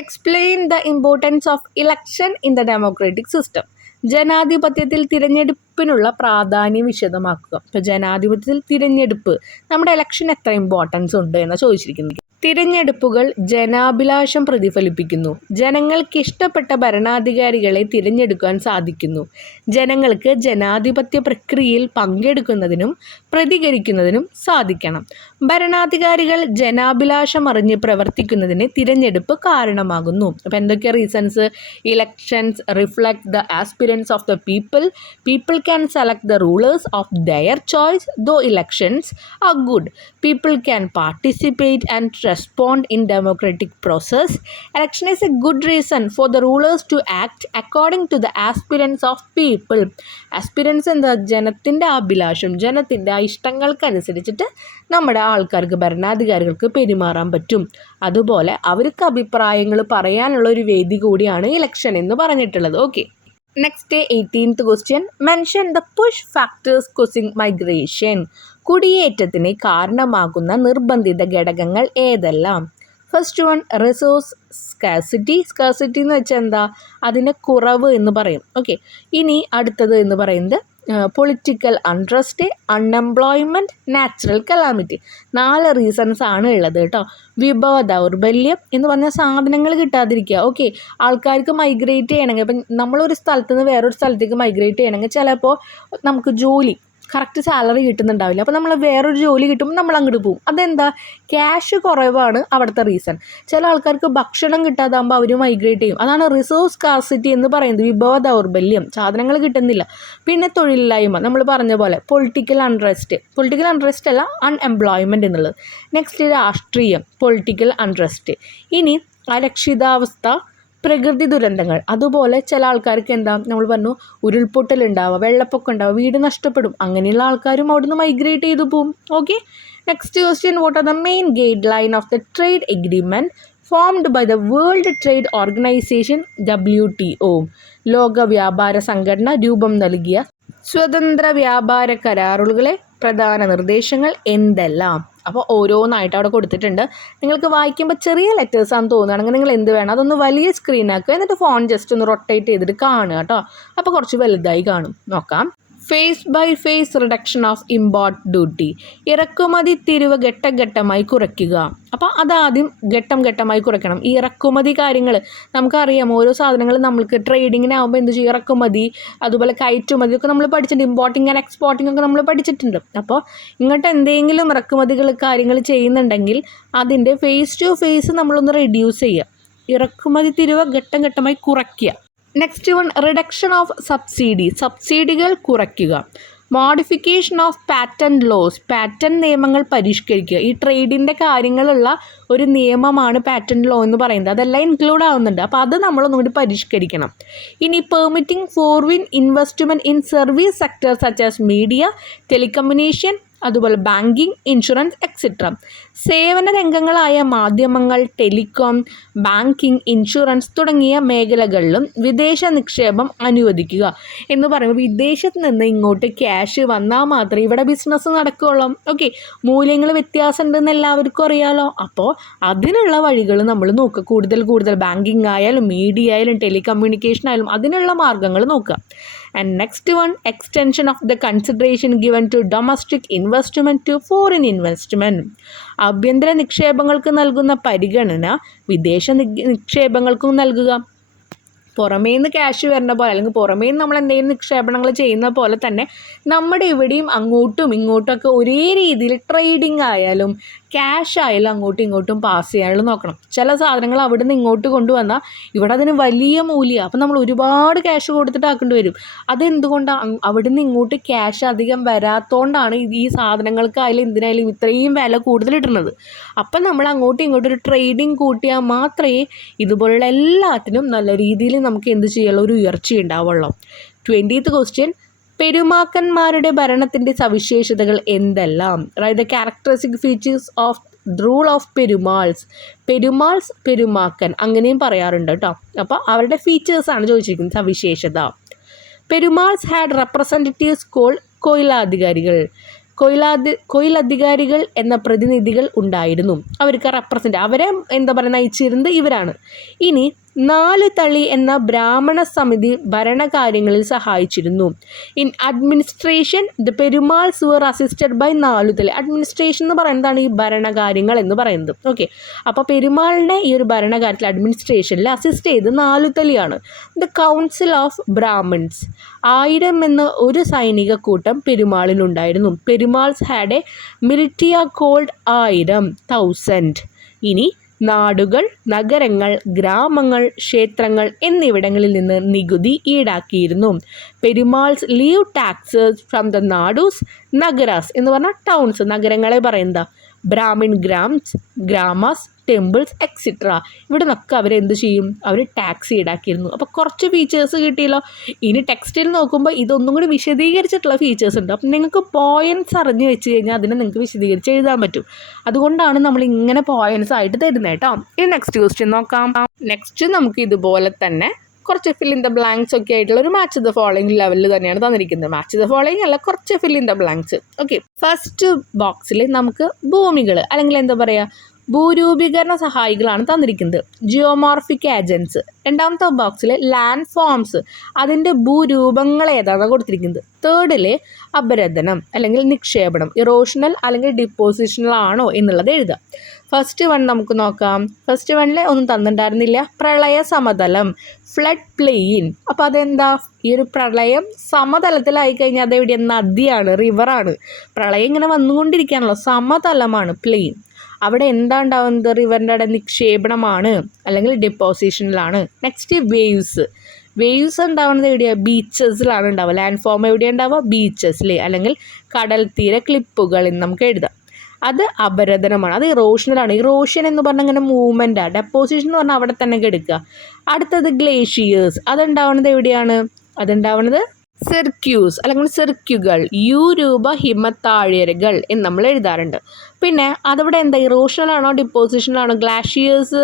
explain the importance of election in the democratic system. ജനാധിപത്യത്തിൽ തിരഞ്ഞെടുപ്പിനുള്ള പ്രാധാന്യം വിശദമാക്കുക. ഇപ്പോൾ ജനാധിപത്യത്തിൽ തിരഞ്ഞെടുപ്പ്, നമ്മുടെ ഇലക്ഷൻ എത്ര ഇമ്പോർട്ടൻസ് ഉണ്ട് എന്നാണ് ചോദിച്ചിരിക്കുന്നത്. തിരഞ്ഞെടുപ്പുകൾ ജനാഭിലാഷം പ്രതിഫലിപ്പിക്കുന്നു. ജനങ്ങൾക്കിഷ്ടപ്പെട്ട ഭരണാധികാരികളെ തിരഞ്ഞെടുക്കാൻ സാധിക്കുന്നു. ജനങ്ങൾക്ക് ജനാധിപത്യ പ്രക്രിയയിൽ പങ്കെടുക്കുന്നതിനും പ്രതികരിക്കുന്നതിനും സാധിക്കണം. ഭരണാധികാരികൾ ജനാഭിലാഷം അറിഞ്ഞ് പ്രവർത്തിക്കുന്നതിന് തിരഞ്ഞെടുപ്പ് കാരണമാകുന്നു. അപ്പോൾ എന്തൊക്കെ reasons? Elections reflect the aspirations of the people. People can select the rulers of their choice. Though elections are good, people can participate and respond in democratic process. Election is a good reason for the rulers to act according to the aspirants of people. Aspirants എന്താ? ജനത്തിൻ്റെ അഭിലാഷം, ജനത്തിൻ്റെ ഇഷ്ടങ്ങൾക്കനുസരിച്ചിട്ട് നമ്മുടെ ആൾക്കാർക്ക്, ഭരണാധികാരികൾക്ക് പെരുമാറാൻ പറ്റും. അതുപോലെ അവർക്ക് അഭിപ്രായങ്ങൾ പറയാനുള്ള ഒരു വേദി കൂടിയാണ് ഇലക്ഷൻ എന്ന് പറഞ്ഞിട്ടുള്ളത്. Okay, next 18th question. Mention the push factors causing migration. കുടിയേറ്റത്തിന് കാരണമാകുന്ന നിർബന്ധിത ഘടകങ്ങൾ ഏതെല്ലാം? First one, resource scarcity. Scarcity എന്ന് വെച്ചാൽ എന്താ? അതിൻ്റെ കുറവ് എന്ന് പറയും. ഓക്കെ, ഇനി അടുത്തത് എന്ന് പറയുന്നത് political untrust, unemployment, natural calamity. 4 reasons ആണ് ഉള്ളത് കേട്ടോ. വിഭവ ദൗർബല്യം എന്ന് പറഞ്ഞാൽ സാധനങ്ങൾ കിട്ടാതിരിക്കുക. ഓക്കെ, ആൾക്കാർക്ക് മൈഗ്രേറ്റ് ചെയ്യണമെങ്കിൽ, ഇപ്പം നമ്മളൊരു സ്ഥലത്ത് നിന്ന് വേറൊരു സ്ഥലത്തേക്ക് മൈഗ്രേറ്റ് ചെയ്യണമെങ്കിൽ ചിലപ്പോൾ നമുക്ക് ജോലി കറക്റ്റ് സാലറി കിട്ടുന്നുണ്ടാവില്ല. അപ്പോൾ നമ്മൾ വേറൊരു ജോലി കിട്ടുമ്പോൾ നമ്മൾ അങ്ങോട്ട് പോകും. അതെന്താ? ക്യാഷ് കുറവാണ് അവിടുത്തെ റീസൺ. ചില ആൾക്കാർക്ക് ഭക്ഷണം കിട്ടാതാകുമ്പോൾ അവർ മൈഗ്രേറ്റ് ചെയ്യും. അതാണ് റിസോഴ്സ് സ്കാർസിറ്റി എന്ന് പറയുന്നത്. വിഭവ ദൗർബല്യം, സാധനങ്ങൾ കിട്ടുന്നില്ല. പിന്നെ തൊഴിലില്ലായ്മ, നമ്മൾ പറഞ്ഞ പോലെ പൊളിറ്റിക്കൽ അൺട്രസ്റ്റ് അല്ല, അൺഎംപ്ലോയ്മെൻറ്റ് എന്നുള്ളത്. നെക്സ്റ്റ് രാഷ്ട്രീയം, പൊളിറ്റിക്കൽ അൺട്രസ്റ്റ്. ഇനി അരക്ഷിതാവസ്ഥ, പ്രകൃതി ദുരന്തങ്ങൾ. അതുപോലെ ചില ആൾക്കാർക്ക് എന്താ, നമ്മൾ പറഞ്ഞു ഉരുൾപൊട്ടലുണ്ടാവുക, വെള്ളപ്പൊക്കം ഉണ്ടാവുക, വീട് നഷ്ടപ്പെടും. അങ്ങനെയുള്ള ആൾക്കാരും അവിടുന്ന് മൈഗ്രേറ്റ് ചെയ്തു പോകും. Okay, next question. What are the main guideline of the trade agreement formed by the world trade organization WTO? ലോക വ്യാപാര സംഘടന രൂപം നൽകിയ സ്വതന്ത്ര വ്യാപാര കരാറുകളെ പ്രധാന നിർദ്ദേശങ്ങൾ എന്തെല്ലാം? അപ്പോൾ ഓരോന്നായിട്ട് അവിടെ കൊടുത്തിട്ടുണ്ട്. നിങ്ങൾക്ക് വായിക്കുമ്പോൾ ചെറിയ ലെറ്റേഴ്സാണെന്ന് തോന്നുകയാണെങ്കിൽ നിങ്ങൾ എന്ത് വേണം, അതൊന്ന് വലിയ സ്ക്രീനാക്കുക, എന്നിട്ട് ഫോൺ ജസ്റ്റ് ഒന്ന് റൊട്ടേറ്റ് ചെയ്തിട്ട് കാണുക കേട്ടോ. അപ്പോൾ കുറച്ച് വലുതായി കാണും. നോക്കാം. Phase by phase reduction of import duty. ഇറക്കുമതി തീരുവ ഘട്ടഘട്ടമായി കുറയ്ക്കുക. അപ്പോൾ അതാദ്യം ഘട്ടം ഘട്ടമായി കുറയ്ക്കണം. ഈ ഇറക്കുമതി കാര്യങ്ങൾ നമുക്കറിയാം. ഓരോ സാധനങ്ങൾ നമ്മൾക്ക് ട്രേഡിങ്ങിനാകുമ്പോൾ എന്ത് ചെയ്യും? ഇറക്കുമതി, അതുപോലെ കയറ്റുമതി ഒക്കെ നമ്മൾ പഠിച്ചിട്ടുണ്ട്. ഇമ്പോർട്ടിങ് ആൻഡ് എക്സ്പോർട്ടിങ് ഒക്കെ നമ്മൾ പഠിച്ചിട്ടുണ്ട്. അപ്പോൾ ഇങ്ങോട്ട് എന്തെങ്കിലും ഇറക്കുമതികൾ കാര്യങ്ങൾ ചെയ്യുന്നുണ്ടെങ്കിൽ അതിൻ്റെ ഫേസ് ടു ഫേസ് നമ്മളൊന്ന് റെഡ്യൂസ് ചെയ്യുക. ഇറക്കുമതി തീരുവ ഘട്ടം ഘട്ടമായി കുറയ്ക്കുക. നെക്സ്റ്റ് വൺ, റിഡക്ഷൻ ഓഫ് സബ്സിഡികൾ കുറയ്ക്കുക. Modification of patent laws, patent നിയമങ്ങൾ പരിഷ്കരിക്കുക. ഈ ട്രേഡിൻ്റെ കാര്യങ്ങളുള്ള ഒരു നിയമമാണ് പാറ്റൻറ്റ് ലോ എന്ന് പറയുന്നത്. അതെല്ലാം ഇൻക്ലൂഡ് ആവുന്നുണ്ട്. അപ്പോൾ അത് നമ്മളൊന്നും കൂടി പരിഷ്കരിക്കണം. ഇനി permitting foreign investment in service sector such as media, telecommunication, അതുപോലെ ബാങ്കിങ്, ഇൻഷുറൻസ് എക്സെട്ര. സേവന രംഗങ്ങളായ മാധ്യമങ്ങൾ, ടെലികോം, ബാങ്കിങ്, ഇൻഷുറൻസ് തുടങ്ങിയ മേഖലകളിലും വിദേശ നിക്ഷേപം അനുവദിക്കുക. എന്ന് പറയുമ്പോൾ വിദേശത്ത് നിന്ന് ഇങ്ങോട്ട് ക്യാഷ് വന്നാൽ മാത്രമേ ഇവിടെ ബിസിനസ് നടക്കുകയുള്ളൂ. ഓക്കെ, മൂല്യങ്ങൾ വ്യത്യാസം ഉണ്ടെന്ന് എല്ലാവർക്കും അറിയാമല്ലോ. അപ്പോൾ അതിനുള്ള വഴികൾ നമ്മൾ നോക്കുക. കൂടുതൽ ബാങ്കിങ് ആയാലും മീഡിയ ആയാലും ടെലികമ്മ്യൂണിക്കേഷൻ ആയാലും അതിനുള്ള മാർഗ്ഗങ്ങൾ നോക്കുക. And next one, extension of the consideration given to domestic investment to foreign investment. ആഭ്യന്തര നിക്ഷേപങ്ങൾക്ക് നൽകുന്ന പരിഗണന വിദേശ നിക്ഷേപങ്ങൾക്കും നൽകുക. പുറമേ നിന്ന് ക്യാഷ് വരുന്ന പോലെ, അല്ലെങ്കിൽ പുറമേ നിന്ന് നമ്മൾ എന്തെങ്കിലും നിക്ഷേപണങ്ങൾ ചെയ്യുന്ന പോലെ തന്നെ നമ്മുടെ ഇവിടെയും അങ്ങോട്ടും ഇങ്ങോട്ടൊക്കെ ഒരേ രീതിയിൽ ട്രേഡിംഗ് ആയാലും ക്യാഷ് ആയാലും അങ്ങോട്ടും ഇങ്ങോട്ടും പാസ് ചെയ്യാനുള്ള നോക്കണം. ചില സാധനങ്ങൾ അവിടെ നിന്ന് ഇങ്ങോട്ട് കൊണ്ടുവന്നാൽ ഇവിടെ അതിന് വലിയ മൂല്യം, അപ്പം നമ്മൾ ഒരുപാട് ക്യാഷ് കൊടുത്തിട്ട് ആക്കേണ്ടി വരും. അതെന്തുകൊണ്ടാണ്? അവിടെ നിന്ന് ഇങ്ങോട്ട് ക്യാഷ് അധികം വരാത്തതുകൊണ്ടാണ് ഈ സാധനങ്ങൾക്കായാലും എന്തിനായാലും ഇത്രയും വില കൂടുതൽ ഇടുന്നത്. അപ്പം നമ്മൾ അങ്ങോട്ടും ഇങ്ങോട്ടും ഒരു ട്രേഡിങ് കൂട്ടിയാൽ മാത്രമേ ഇതുപോലുള്ള എല്ലാത്തിനും നല്ല രീതിയിൽ നമുക്ക് എന്ത് ചെയ്യാനുള്ള ഒരു ഉയർച്ച ഉണ്ടാവുള്ളൂ. 20th question. പെരുമാക്കന്മാരുടെ ഭരണത്തിൻ്റെ സവിശേഷതകൾ എന്തെല്ലാം? Write the characteristic features of rule of Perumals. പെരുമാക്കൻ അങ്ങനെയും പറയാറുണ്ട് കേട്ടോ. അപ്പോൾ അവരുടെ ഫീച്ചേഴ്സാണ് ചോദിച്ചിരിക്കുന്നത്, സവിശേഷത. പെരുമാൾസ് ഹാഡ് റെപ്രസെൻറ്റേറ്റീവ്സ് കോൾഡ് കൊയിലാധികാരികൾ. കൊയിലധികാരികൾ എന്ന പ്രതിനിധികൾ ഉണ്ടായിരുന്നു. അവർക്ക് റെപ്രസെൻ്റ്, അവരെ എന്താ പറയുക, നയിച്ചിരുന്നത് ഇവരാണ്. ഇനി നാലുതളി എന്ന ബ്രാഹ്മണ സമിതി ഭരണകാര്യങ്ങളിൽ സഹായിച്ചിരുന്നു. In administration the Perumals were assisted by Nalutali. Administration എന്ന് പറയുന്നതാണ് ഈ ഭരണകാര്യങ്ങൾ എന്ന് പറയുന്നത്. ഓക്കെ, അപ്പോൾ പെരുമാളിനെ ഈ ഒരു ഭരണകാര്യത്തിൽ അഡ്മിനിസ്ട്രേഷനിൽ അസിസ്റ്റ് ചെയ്ത് നാലുതളിയാണ്. The council of Brahmins. 1000 എന്ന ഒരു സൈനിക കൂട്ടം പെരുമാളിനുണ്ടായിരുന്നു. Perumals had a militia called 1000. ഇനി നാടുകൾ, നഗരങ്ങൾ, ഗ്രാമങ്ങൾ, ക്ഷേത്രങ്ങൾ എന്നിവിടങ്ങളിൽ നിന്ന് നികുതി ഈടാക്കിയിരുന്നു. Perumals levy taxes from the nadus nagaras എന്ന് പറഞ്ഞാൽ ടൗൺസ്, നഗരങ്ങളെ പറയുന്ന ബ്രാഹ്മിൺ ഗ്രാമാസ്, ടെമ്പിൾസ് എക്സെട്ര. ഇവിടെ നിന്നൊക്കെ അവരെന്ത് ചെയ്യും? അവർ ടാക്സ് ഈടാക്കിയിരുന്നു. അപ്പോൾ കുറച്ച് ഫീച്ചേഴ്സ് കിട്ടിയല്ലോ. ഇനി ടെക്സ്റ്റിൽ നോക്കുമ്പോൾ ഇതൊന്നും കൂടി വിശദീകരിച്ചിട്ടുള്ള ഫീച്ചേഴ്സ് ഉണ്ട്. അപ്പം നിങ്ങൾക്ക് പോയിൻറ്റ്സ് അറിഞ്ഞു വെച്ച് കഴിഞ്ഞാൽ അതിനെ നിങ്ങൾക്ക് വിശദീകരിച്ച് എഴുതാൻ പറ്റും. അതുകൊണ്ടാണ് നമ്മൾ ഇങ്ങനെ പോയിൻറ്റ്സ് ആയിട്ട് തരുന്നത് കേട്ടോ. ഇനി നെക്സ്റ്റ് ക്വസ്റ്റ്യൻ നോക്കാം. നെക്സ്റ്റ് നമുക്ക് ഇതുപോലെ തന്നെ കുറച്ച് ഫിൽ ഇൻ ദ ബ്ലാങ്ക്സ് ഒക്കെ ആയിട്ടുള്ള ഒരു മാച്ച് ദ ഫോളോയിങ് ലെവലിൽ തന്നെയാണ് തന്നിരിക്കുന്നത്. മാച്ച് ദ ഫോളോയിങ് അല്ല, കുറച്ച് fill in the blanks. Okay, first ബോക്സിൽ നമുക്ക് ഭൂമികൾ അല്ലെങ്കിൽ എന്താ പറയുക, ഭൂരൂപീകരണ സഹായികളാണ് തന്നിരിക്കുന്നത്, ജിയോമോർഫിക് ഏജൻസ്. രണ്ടാമത്തെ ബോക്സിൽ ലാൻഡ് ഫോംസ്, അതിൻ്റെ ഭൂരൂപങ്ങൾ ഏതാണ് കൊടുത്തിരിക്കുന്നത്. തേർഡിൽ അപരദനം അല്ലെങ്കിൽ നിക്ഷേപണം, ഇറോഷണൽ അല്ലെങ്കിൽ ഡിപ്പോസിഷണൽ ആണോ എന്നുള്ളത് എഴുതാം. ഫസ്റ്റ് വൺ നമുക്ക് നോക്കാം. ഫസ്റ്റ് വണ്ണിൽ ഒന്നും തന്നിട്ടുണ്ടായിരുന്നില്ല. പ്രളയ സമതലം, ഫ്ലഡ് പ്ലെയിൻ. അപ്പോൾ അതെന്താ? ഈ ഒരു പ്രളയം സമതലത്തിലായി കഴിഞ്ഞാൽ അതെവിടെയാണ്? നദിയാണ്, റിവറാണ്. പ്രളയം ഇങ്ങനെ വന്നുകൊണ്ടിരിക്കുകയാണല്ലോ, സമതലമാണ് പ്ലെയിൻ. അവിടെ എന്താ ഉണ്ടാവുന്നത്? റിവറിൻ്റെ അവിടെ നിക്ഷേപണമാണ് അല്ലെങ്കിൽ ഡെപ്പോസിഷനിലാണ്. നെക്സ്റ്റ് വേവ്സ് ഉണ്ടാവുന്നത് എവിടെയാണ്? ബീച്ചസിലാണ് ഉണ്ടാവുക. ലാൻഡ് ഫോം എവിടെയാണ് ഉണ്ടാവുക? ബീച്ചസിൽ അല്ലെങ്കിൽ കടൽ തീര ക്ലിപ്പുകളിൽ നമുക്ക് എഴുതാം. അത് അപരദനമാണ്, അത് ഇറോഷണലാണ്. ഇറോഷൻ എന്ന് പറഞ്ഞാൽ ഇങ്ങനെ മൂവ്മെൻറ്റാണ്. ഡെപ്പോസിഷൻ എന്ന് പറഞ്ഞാൽ അവിടെ തന്നെ കിടക്കുക. അടുത്തത് ഗ്ലേഷ്യേഴ്സ്, അതുണ്ടാവുന്നത് എവിടെയാണ്? അതുണ്ടാവുന്നത് സെർക്യൂസ് അല്ലെങ്കിൽ സെർക്യുകൾ, യു രൂപ ഹിമത്താഴ്വരകൾ എന്ന് നമ്മൾ എഴുതാറുണ്ട്. പിന്നെ അതവിടെ എന്താ? ഇറോഷണലാണോ ഡിപ്പോസിഷണലാണോ? ഗ്ലാഷിയേഴ്സ്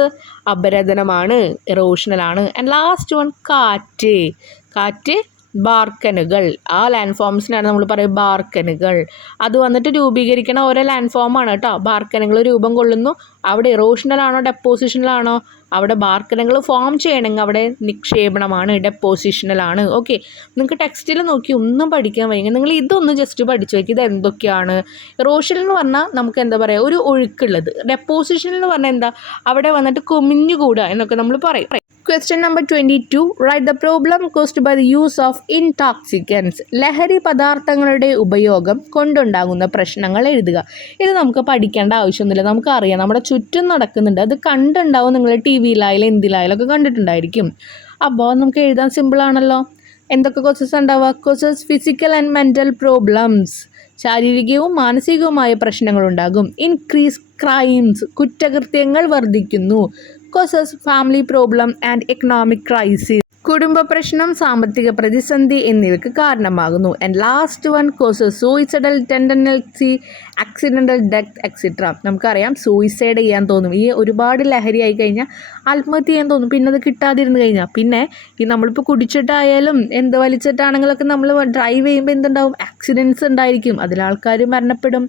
അപരദനമാണ്, ഇറോഷണലാണ്. ആൻഡ് ലാസ്റ്റ് വൺ കാറ്റ് ബാർക്കനുകൾ. ആ ലാൻഡ് ഫോംസിനാണ് നമ്മൾ പറയുക ബാർക്കനുകൾ. അത് വന്നിട്ട് രൂപീകരിക്കണ ഓരോ ലാൻഡ് ഫോമാണ് കേട്ടോ. ബാർക്കനുകൾ രൂപം കൊള്ളുന്നു. അവിടെ ഇറോഷണലാണോ ഡെപ്പോസിഷണലാണോ? അവിടെ ബാർക്കനുകൾ ഫോം ചെയ്യണമെങ്കിൽ അവിടെ നിക്ഷേപണമാണ്, ഡെപ്പോസിഷണലാണ്. ഓക്കെ, നിങ്ങൾക്ക് ടെക്സ്റ്റിൽ നോക്കി ഒന്നും പഠിക്കാൻ വയ്യെങ്കിൽ നിങ്ങൾ ഇതൊന്ന് ജസ്റ്റ് പഠിച്ചു വയ്ക്കുക. ഇത് എന്തൊക്കെയാണ്? ഇറോഷൻ എന്ന് പറഞ്ഞാൽ നമുക്ക് എന്താ പറയുക, ഒരു ഒഴുക്കുള്ളത്. ഡെപ്പോസിഷൻ എന്ന് പറഞ്ഞാൽ എന്താ? അവിടെ വന്നിട്ട് കുമിഞ്ഞുകൂടുക എന്നൊക്കെ നമ്മൾ പറയും. Question number 22. Write the problem caused by the use of intoxicants. ലഹരി പദാർത്ഥങ്ങളുടെ ഉപയോഗം കൊണ്ടുണ്ടാകുന്ന പ്രശ്നങ്ങൾ എഴുതുക. ഇത് നമുക്ക് പഠിക്കേണ്ട ആവശ്യമൊന്നുമില്ല, നമുക്കറിയാം, നമ്മുടെ ചുറ്റും നടക്കുന്നുണ്ട്. അത് കണ്ടുണ്ടാവും, നിങ്ങൾ ടി വിയിലായാലും എന്തിലായാലും ഒക്കെ കണ്ടിട്ടുണ്ടായിരിക്കും. അപ്പോൾ നമുക്ക് എഴുതാൻ സിമ്പിളാണല്ലോ. എന്തൊക്കെ കോസസ് ഉണ്ടാവുക? Causes physical and mental problems, ശാരീരികവും മാനസികവുമായ പ്രശ്നങ്ങളുണ്ടാകും. ഇൻക്രീസ് ക്രൈംസ്, കുറ്റകൃത്യങ്ങൾ വർദ്ധിക്കുന്നു. Causes family problem and economic crisis, കുടുംബ പ്രശ്നം, സാമ്പത്തിക പ്രതിസന്ധി എന്നിവയ്ക്ക് കാരണമാകുന്നു. And last one causes suicidal tendency, accidental death etcetera. നമുക്കറിയാം സൂയിസൈഡ് ചെയ്യാൻ തോന്നും. ഈ ഒരുപാട് ലഹരി ആയി കഴിഞ്ഞാൽ ആത്മഹത്യ ചെയ്യാൻ തോന്നും. പിന്നെ അത് കിട്ടാതിരുന്ന് കഴിഞ്ഞാൽ പിന്നെ ഈ നമ്മളിപ്പോൾ കുടിച്ചിട്ടായാലും എന്ത് വലിച്ചിട്ടാണെങ്കിലൊക്കെ നമ്മൾ ഡ്രൈവ് ചെയ്യുമ്പോൾ എന്തുണ്ടാവും? ആക്സിഡൻറ്റ്സ് ഉണ്ടായിരിക്കും, അതിൽ ആൾക്കാർ മരണപ്പെടും.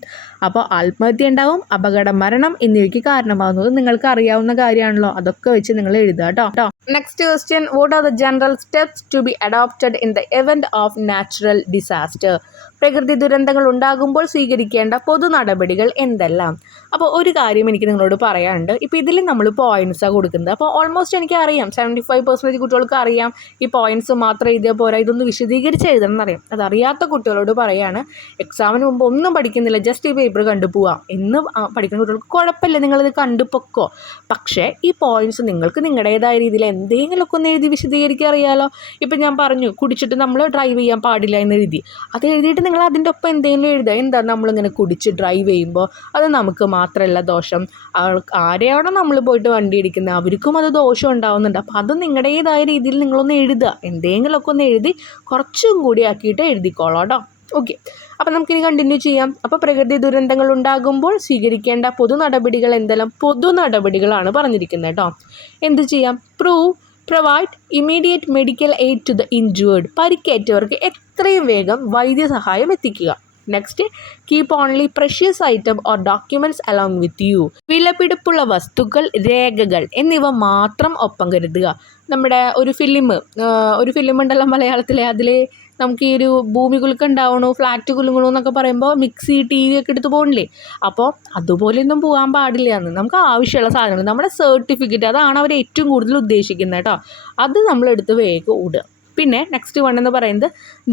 അപ്പോൾ ആത്മഹത്യ ഉണ്ടാവും, അപകട മരണം എന്നിവയ്ക്ക് കാരണമാകുന്നത് നിങ്ങൾക്ക് അറിയാവുന്ന കാര്യമാണല്ലോ. അതൊക്കെ വെച്ച് നിങ്ങൾ എഴുതുക കേട്ടോ. Next question. What are the general steps to be adopted in the event of natural disaster? പ്രകൃതി ദുരന്തങ്ങൾ ഉണ്ടാകുമ്പോൾ സ്വീകരിക്കേണ്ട പൊതു നടപടികൾ എന്തെല്ലാം? അപ്പോൾ ഒരു കാര്യം എനിക്ക് നിങ്ങളോട് പറയാനുണ്ട്. ഇപ്പോൾ ഇതിൽ നമ്മൾ പോയിൻറ്റ്സാണ് കൊടുക്കുന്നത്. അപ്പോൾ ഓൾമോസ്റ്റ് എനിക്കറിയാം 75% കുട്ടികൾക്ക് അറിയാം. ഈ പോയിൻറ്റ്സ് മാത്രം എഴുതിയാൽ പോരാ, ഇതൊന്ന് വിശദീകരിച്ച് എഴുതണം എന്നറിയാം. അതറിയാത്ത കുട്ടികളോട് പറയാണ്, എക്സാമിന് മുമ്പ് ഒന്നും പഠിക്കുന്നില്ല, ജസ്റ്റ് ഈ പേപ്പർ കണ്ടുപോവാം എന്ന് പഠിക്കുന്ന കുട്ടികൾക്ക് കുഴപ്പമില്ല, നിങ്ങളിത് കണ്ടുപൊക്കോ. പക്ഷേ ഈ പോയിൻറ്റ്സ് നിങ്ങൾക്ക് നിങ്ങളുടേതായ രീതിയിൽ എന്തെങ്കിലുമൊക്കെ ഒന്ന് എഴുതി വിശദീകരിക്കാൻ അറിയാമല്ലോ. ഇപ്പം ഞാൻ പറഞ്ഞു കുടിച്ചിട്ട് നമ്മൾ ഡ്രൈവ് ചെയ്യാൻ പാടില്ല എന്ന് എഴുതി. അത് എഴുതിയിട്ട് നിങ്ങൾ അതിൻ്റെ ഒപ്പം എന്തെങ്കിലും എഴുതുക. എന്താ നമ്മളിങ്ങനെ കുടിച്ച് ഡ്രൈവ് ചെയ്യുമ്പോൾ അത് നമുക്ക് മാത്രമല്ല ദോഷം, ആരെയാണോ നമ്മൾ പോയിട്ട് വണ്ടി ഇടിക്കുന്നത് അവർക്കും അത് ദോഷം ഉണ്ടാവുന്നുണ്ട്. അപ്പോൾ അത് നിങ്ങളുടേതായ രീതിയിൽ നിങ്ങളൊന്ന് എഴുതുക. എന്തെങ്കിലുമൊക്കെ ഒന്ന് എഴുതി കുറച്ചും കൂടി ആക്കിയിട്ട് എഴുതിക്കോളാം കേട്ടോ. ഓക്കെ, അപ്പോൾ നമുക്കിനി കണ്ടിന്യൂ ചെയ്യാം. അപ്പോൾ പ്രകൃതി ദുരന്തങ്ങൾ ഉണ്ടാകുമ്പോൾ സ്വീകരിക്കേണ്ട പൊതു നടപടികൾ എന്തെല്ലാം? പൊതു നടപടികളാണ് പറഞ്ഞിരിക്കുന്നത് കേട്ടോ. എന്ത് ചെയ്യാം? Provide immediate medical aid to the injured. പരിക്കേറ്റവർക്ക് എത്രയും വേഗം വൈദ്യസഹായം എത്തിക്കുക. Next, keep only precious item or documents along with you. വിലപിടിപ്പുള്ള വസ്തുക്കൾ, രേഖകൾ എന്നിവ മാത്രം ഒപ്പം കരുതുക. നമ്മുടെ ഒരു ഫിലിം ഉണ്ടല്ലോ മലയാളത്തിലെ, അതിൽ നമുക്ക് ഈ ഒരു ഭൂമി കുലുക്കം ഉണ്ടാവണു, ഫ്ലാറ്റ് കുലുങ്ങണു എന്നൊക്കെ പറയുമ്പോൾ മിക്സി ടി വി ഒക്കെ എടുത്ത് പോകണില്ലേ, അപ്പോൾ അതുപോലെയൊന്നും പോകാൻ പാടില്ല എന്ന്. നമുക്ക് ആവശ്യമുള്ള സാധനങ്ങൾ, നമ്മുടെ സർട്ടിഫിക്കറ്റ്, അതാണ് അവർ ഏറ്റവും കൂടുതൽ ഉദ്ദേശിക്കുന്നത് കേട്ടോ, അത് നമ്മളെടുത്ത് വേഗം ഓടുക. പിന്നെ നെക്സ്റ്റ് വൺ എന്ന് പറയുന്നത്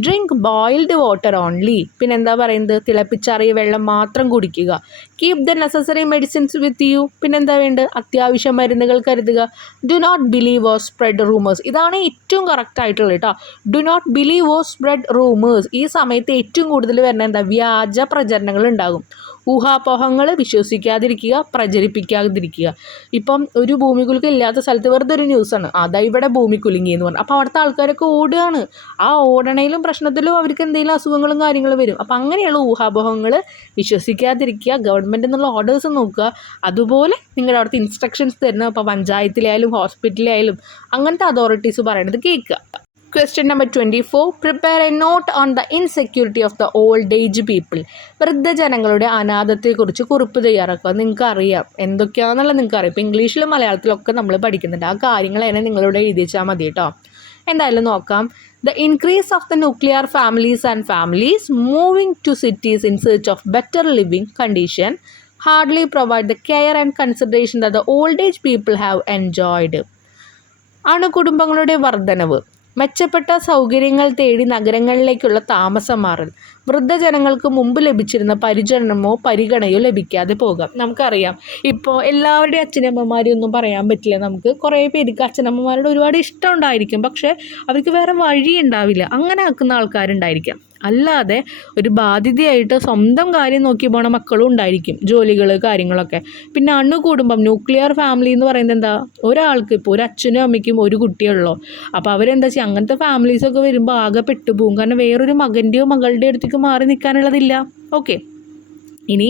ഡ്രിങ്ക് ബോയിൽഡ് വാട്ടർ ഓൺലി. പിന്നെ എന്താ പറയുന്നത്, തിളപ്പിച്ചാറിയ വെള്ളം മാത്രം കുടിക്കുക. Keep the necessary medicines with you. പിന്നെ എന്താ വേണ്ടത്, അത്യാവശ്യ മരുന്നുകൾ കരുതുക. Do not believe or spread rumours. ഇതാണ് ഏറ്റവും കറക്റ്റ് ആയിട്ടുള്ളത് കേട്ടോ. Do not believe or spread rumours. ഈ സമയത്ത് ഏറ്റവും കൂടുതൽ വരുന്ന എന്താ, വ്യാജ പ്രചരണങ്ങൾ ഉണ്ടാകും. ഊഹാപോഹങ്ങൾ വിശ്വസിക്കാതിരിക്കുക, പ്രചരിപ്പിക്കാതിരിക്കുക. ഇപ്പം ഒരു ഭൂമി കുലുക്കം ഇല്ലാത്ത സ്ഥലത്ത് വെറുതെ ഒരു ന്യൂസാണ്, അതാ ഇവിടെ ഭൂമി കുലുങ്ങിയെന്ന് പറഞ്ഞു. അപ്പോൾ അവിടുത്തെ ആൾക്കാരൊക്കെ ഓടുകയാണ്. ആ ഓടണയിലും പ്രശ്നത്തിലും അവർക്ക് എന്തെങ്കിലും അസുഖങ്ങളും കാര്യങ്ങളും വരും. അപ്പോൾ അങ്ങനെയുള്ള ഊഹാപോഹങ്ങൾ വിശ്വസിക്കാതിരിക്കുക. ഗവൺമെൻറ് എന്നുള്ള ഓർഡേഴ്സ് നോക്കുക. അതുപോലെ നിങ്ങളുടെ അവിടുത്തെ ഇൻസ്ട്രക്ഷൻസ് തരുന്ന, ഇപ്പോൾ പഞ്ചായത്തിലായാലും ഹോസ്പിറ്റലിലായാലും അങ്ങനത്തെ അതോറിറ്റീസ് പറയണത് കേൾക്കുക. Question number 24. Prepare a note on the insecurity of the old age people. വൃദ്ധജനങ്ങളുടെ അനാഥത്തെക്കുറിച്ച് കുറിപ്പ് തയ്യാറാക്കുക. നിങ്ങൾക്ക് അറിയാം എന്തൊക്കെയാണെന്നുള്ളത്, നിങ്ങൾക്ക് അറിയാം. ഇപ്പോൾ ഇംഗ്ലീഷിലും മലയാളത്തിലൊക്കെ നമ്മൾ പഠിക്കുന്നുണ്ട്. ആ കാര്യങ്ങൾ തന്നെ നിങ്ങളോട് എഴുതി വെച്ചാൽ മതി കേട്ടോ. എന്തായാലും നോക്കാം. The increase of the nuclear families and families moving to cities in search of better living condition hardly provide the care and consideration that the old age people have enjoyed. അണുകുടുംബങ്ങളുടെ വർധനവ്, മെച്ചപ്പെട്ട സൗകര്യങ്ങൾ തേടി നഗരങ്ങളിലേക്കുള്ള താമസം മാറൽ, വൃദ്ധജനങ്ങൾക്ക് മുമ്പ് ലഭിച്ചിരുന്ന പരിചരണമോ പരിഗണയോ ലഭിക്കാതെ പോകാം. നമുക്കറിയാം, ഇപ്പോൾ എല്ലാവരുടെയും അച്ഛനമ്മമാരെയും ഒന്നും പറയാൻ പറ്റില്ല. നമുക്ക് കുറേ പേർക്ക് അച്ഛനമ്മമാരോട് ഒരുപാട് ഇഷ്ടം ഉണ്ടായിരിക്കും, പക്ഷേ അവർക്ക് വേറെ വഴി ഉണ്ടാവില്ല. അങ്ങനെ ആക്കുന്ന ആൾക്കാരുണ്ടായിരിക്കാം. അല്ലാതെ ഒരു ബാധ്യതയായിട്ട് സ്വന്തം കാര്യം നോക്കി പോണ മക്കളും ഉണ്ടായിരിക്കും, ജോലികൾ കാര്യങ്ങളൊക്കെ. പിന്നെ അണുകുടുംബം, ന്യൂക്ലിയർ ഫാമിലി എന്ന് പറയുന്നത് എന്താ, ഒരാൾക്ക് ഇപ്പോൾ ഒരു അച്ഛനും അമ്മയ്ക്കും ഒരു കുട്ടിയുള്ളൂ. അപ്പോൾ അവരെന്താ ചെയ്യുക, അങ്ങനത്തെ ഫാമിലീസൊക്കെ വരുമ്പോൾ ആകെ പെട്ടുപോകും. കാരണം വേറൊരു മകൻ്റെയോ മകളുടെയോ അടുത്തേക്ക് മാറി നിൽക്കാനുള്ളതില്ല. ഓക്കെ, ഇനി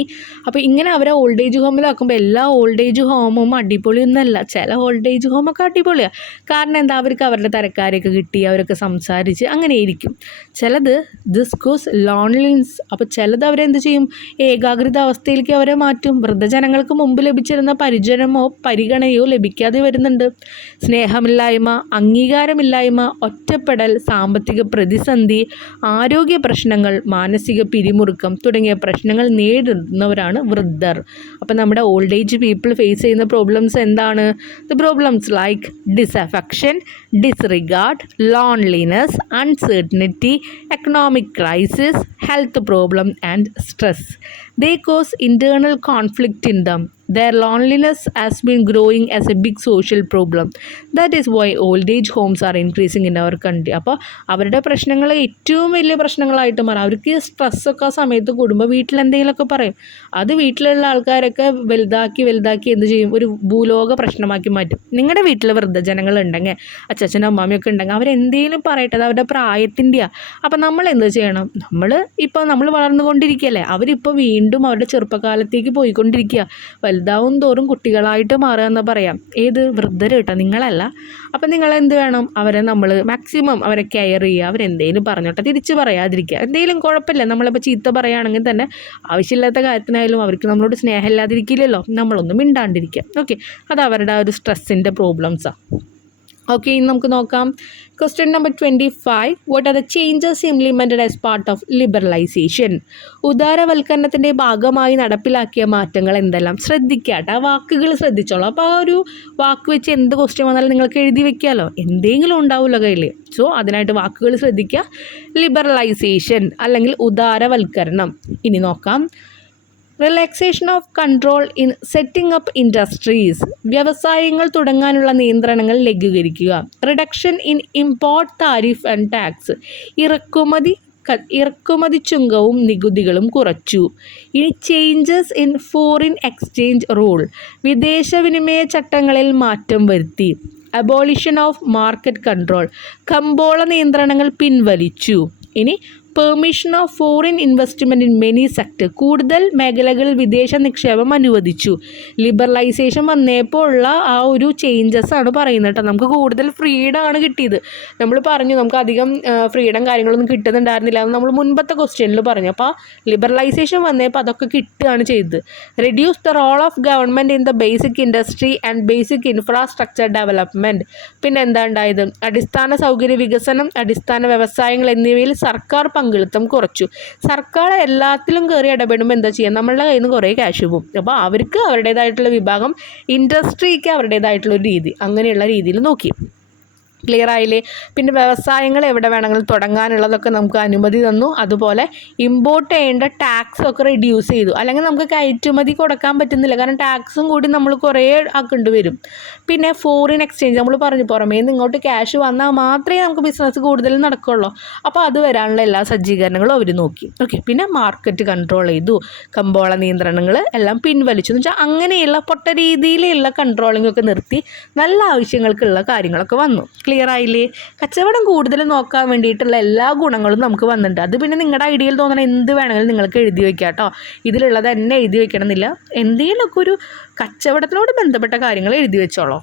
അപ്പോൾ ഇങ്ങനെ അവരെ ഓൾഡ് ഏജ് ഹോമിലാക്കുമ്പോൾ എല്ലാ ഓൾഡ് ഏജ് ഹോമും അടിപൊളിയൊന്നുമല്ല. ചില ഓൾഡ് ഏജ് ഹോമൊക്കെ അടിപൊളിയാണ്. കാരണം എന്താ, അവർക്ക് അവരുടെ തരക്കാരെയൊക്കെ കിട്ടി, അവരൊക്കെ സംസാരിച്ച് അങ്ങനെ ഇരിക്കും. ചിലത് ദിസ് കോസ് ലോൺലിനെസ്. അപ്പോൾ ചിലത് അവരെന്ത് ചെയ്യും, ഏകാഗ്രത അവസ്ഥയിലേക്ക് അവരെ മാറ്റും. വൃദ്ധജനങ്ങൾക്ക് മുമ്പ് ലഭിച്ചിരുന്ന പരിചരണമോ പരിഗണയോ ലഭിക്കാതെ വരുന്നുണ്ട്. സ്നേഹമില്ലായ്മ, അംഗീകാരമില്ലായ്മ, ഒറ്റപ്പെടൽ, സാമ്പത്തിക പ്രതിസന്ധി, ആരോഗ്യ പ്രശ്നങ്ങൾ, മാനസിക പിരിമുറുക്കം തുടങ്ങിയ പ്രശ്നങ്ങൾ നേരിടുന്നവരാണ് വൃദ്ധർ. അപ്പം നമ്മുടെ ഓൾഡ് ഏജ് പീപ്പിൾ ഫേസ് ചെയ്യുന്ന പ്രോബ്ലംസ് എന്താണ്? The problems like disaffection, disregard, loneliness, uncertainty, economic crisis, health problem and stress. They cause internal conflict in them. Their loneliness has been growing as a big social problem. That is why old age homes are increasing in our country. അപ്പോൾ അവരുടെ പ്രശ്നങ്ങൾ ഏറ്റവും വലിയ പ്രശ്നങ്ങളായിട്ട് മാറും. അവർക്ക് സ്ട്രെസ്സൊക്കെ ആ സമയത്ത് കൂടുമ്പോൾ വീട്ടിലെന്തെങ്കിലുമൊക്കെ പറയും. അത് വീട്ടിലുള്ള ആൾക്കാരൊക്കെ വലുതാക്കി എന്ത് ചെയ്യും, ഒരു ഭൂലോക പ്രശ്നമാക്കി മാറ്റും. നിങ്ങളുടെ വീട്ടിൽ വൃദ്ധജനങ്ങൾ ഉണ്ടെങ്കിൽ, അച്ഛനും അമ്മാമ്മയൊക്കെ ഉണ്ടെങ്കിൽ, അവരെന്തെങ്കിലും പറയട്ടെ, അത് അവരുടെ പ്രായത്തിൻ്റെയാണ്. അപ്പം നമ്മൾ എന്ത് ചെയ്യണം, നമ്മൾ വളർന്നുകൊണ്ടിരിക്കുകയല്ലേ, അവരിപ്പോൾ വീണ്ടും അവരുടെ ചെറുപ്പകാലത്തേക്ക് പോയിക്കൊണ്ടിരിക്കുക. വലുതാവും തോറും കുട്ടികളായിട്ട് മാറുക എന്ന് പറയാം. ഏത് വൃദ്ധർ കേട്ടോ, നിങ്ങളല്ല. അപ്പം നിങ്ങളെന്ത് വേണം, അവരെ നമ്മൾ മാക്സിമം അവരെ കെയർ ചെയ്യുക. അവരെന്തെങ്കിലും പറഞ്ഞോട്ടെ, തിരിച്ച് പറയാതിരിക്കുക. എന്തെങ്കിലും കുഴപ്പമില്ല, നമ്മളിപ്പോൾ ചീത്ത പറയുകയാണെങ്കിൽ തന്നെ ആവശ്യമില്ലാത്ത കാര്യത്തിനായാലും അവർക്ക് നമ്മളോട് സ്നേഹമില്ലാതിരിക്കില്ലല്ലോ, നമ്മളൊന്നും മിണ്ടാണ്ടിരിക്കുക. ഓക്കെ, അത് അവരുടെ ഒരു സ്ട്രെസ്സിൻ്റെ പ്രോബ്ലംസാണ്. ഓക്കെ, ഇനി നമുക്ക് നോക്കാം. Question number 25. What are the changes implemented as part of liberalization? ഉദാരവൽക്കരണത്തിൻ്റെ ഭാഗമായി നടപ്പിലാക്കിയ മാറ്റങ്ങൾ എന്തെല്ലാം? ശ്രദ്ധിക്കാട്ടെ, ആ വാക്കുകൾ ശ്രദ്ധിച്ചോളൂ. അപ്പോൾ ആ ഒരു വാക്ക് വെച്ച് എന്ത് ക്വസ്റ്റ്യൻ വന്നാലും നിങ്ങൾക്ക് എഴുതി വെക്കാമല്ലോ, എന്തെങ്കിലും ഉണ്ടാവുമല്ലോ കയ്യിൽ. സോ അതിനായിട്ട് വാക്കുകൾ ശ്രദ്ധിക്കുക. ലിബറലൈസേഷൻ അല്ലെങ്കിൽ ഉദാരവൽക്കരണം. ഇനി നോക്കാം. Relaxation of control in setting up industries. വ്യവസായങ്ങൾ തുടങ്ങാനുള്ള നിയന്ത്രണങ്ങൾ ലഘൂകരിക്കുക. Reduction in import tariff and tax. ഇറക്കുമതി ചുങ്കവും നികുതികളും കുറച്ചു. ഇനി changes in foreign exchange rule. വിദേശ വിനിമയ ചട്ടങ്ങളിൽ മാറ്റം വരുത്തി. Abolition of market control. കമ്പോള നിയന്ത്രണങ്ങൾ പിൻവലിച്ചു. ഇനി permission of foreign investment in many sector, കൂടുതൽ മേഖലകളിൽ വിദേശ നിക്ഷേപം അനുവദിച്ചു. ലിബറലൈസേഷൻ വന്നപ്പോൾ ഉള്ള ആ ഒരു ചേഞ്ചസ് ആണ് പറയുന്നത് കേട്ടോ. നമുക്ക് കൂടുതൽ ഫ്രീഡം ആണ് കിട്ടിയത്. നമ്മൾ പറഞ്ഞു നമുക്ക് അധികം ഫ്രീഡം കാര്യങ്ങളൊന്നും കിട്ടുന്നുണ്ടായിരുന്നില്ല എന്ന് നമ്മൾ മുൻപത്തെ ക്വസ്റ്റ്യനിൽ പറഞ്ഞു. അപ്പോൾ ലിബറലൈസേഷൻ വന്നപ്പോൾ അതൊക്കെ കിട്ടുകയാണ് ചെയ്തത്. Reduce the role of government in the basic industry and basic infrastructure development. പിന്നെ എന്താ ഉണ്ടായത്? അടിസ്ഥാന സൗകര്യ വികസനം, അടിസ്ഥാന വ്യവസായങ്ങൾ എന്നിവയിൽ സർക്കാർ പങ്കാളിത്തം കുറച്ചു. സർക്കാർ എല്ലാത്തിലും കയറി ഇടപെടുമ്പോൾ എന്താ ചെയ്യുക? നമ്മളുടെ കയ്യിൽ നിന്ന് കുറേ ക്യാഷ് പോകും. അപ്പോൾ അവർക്ക് അവരുടേതായിട്ടുള്ള വിഭാഗം, ഇൻഡസ്ട്രിക്ക് അവരുടേതായിട്ടുള്ളൊരു രീതി, അങ്ങനെയുള്ള രീതിയിൽ നോക്കി. ക്ലിയർ ആയില്ലേ? പിന്നെ വ്യവസായങ്ങൾ എവിടെ വേണമെങ്കിലും തുടങ്ങാനുള്ളതൊക്കെ നമുക്ക് അനുമതി തന്നു. അതുപോലെ ഇമ്പോർട്ട് ചെയ്യേണ്ട ടാക്സ് ഒക്കെ റിഡ്യൂസ് ചെയ്തു. അല്ലെങ്കിൽ നമുക്ക് കയറ്റുമതി കൊടുക്കാൻ പറ്റുന്നില്ല, കാരണം ടാക്സും കൂടി നമ്മൾ കുറേ ആക്കേണ്ടി വരും. പിന്നെ ഫോറിൻ എക്സ്ചേഞ്ച് നമ്മൾ പറഞ്ഞു, പുറമേ നിന്ന് ഇങ്ങോട്ട് ക്യാഷ് വന്നാൽ മാത്രമേ നമുക്ക് ബിസിനസ് കൂടുതൽ നടക്കുള്ളൂ. അപ്പോൾ അത് വരാനുള്ള എല്ലാ സജ്ജീകരണങ്ങളും അവർ നോക്കി. ഓക്കെ. പിന്നെ മാർക്കറ്റ് കൺട്രോൾ ചെയ്തു, കമ്പോള നിയന്ത്രണങ്ങൾ എല്ലാം പിൻവലിച്ചു. എന്ന് വെച്ചാൽ അങ്ങനെയുള്ള പൊട്ട രീതിയിലുള്ള കൺട്രോളിംഗ് ഒക്കെ നിർത്തി നല്ല ആവശ്യങ്ങൾക്കുള്ള കാര്യങ്ങളൊക്കെ വന്നു. ക്ലിയർ ആയില്ലേ? കച്ചവടം കൂടുതൽ നോക്കാൻ വേണ്ടിയിട്ടുള്ള എല്ലാ ഗുണങ്ങളും നമുക്ക് വന്നിട്ടുണ്ട്. അത് പിന്നെ നിങ്ങളുടെ ഐഡിയയിൽ തോന്നണം എന്ത് വേണമെങ്കിലും നിങ്ങൾക്ക് എഴുതി വയ്ക്കാം കേട്ടോ. ഇതിലുള്ളത് തന്നെ എഴുതി വയ്ക്കണമെന്നില്ല, എന്തെങ്കിലുമൊക്കെ ഒരു കച്ചവടത്തിനോട് ബന്ധപ്പെട്ട കാര്യങ്ങൾ എഴുതി വെച്ചോളൂ.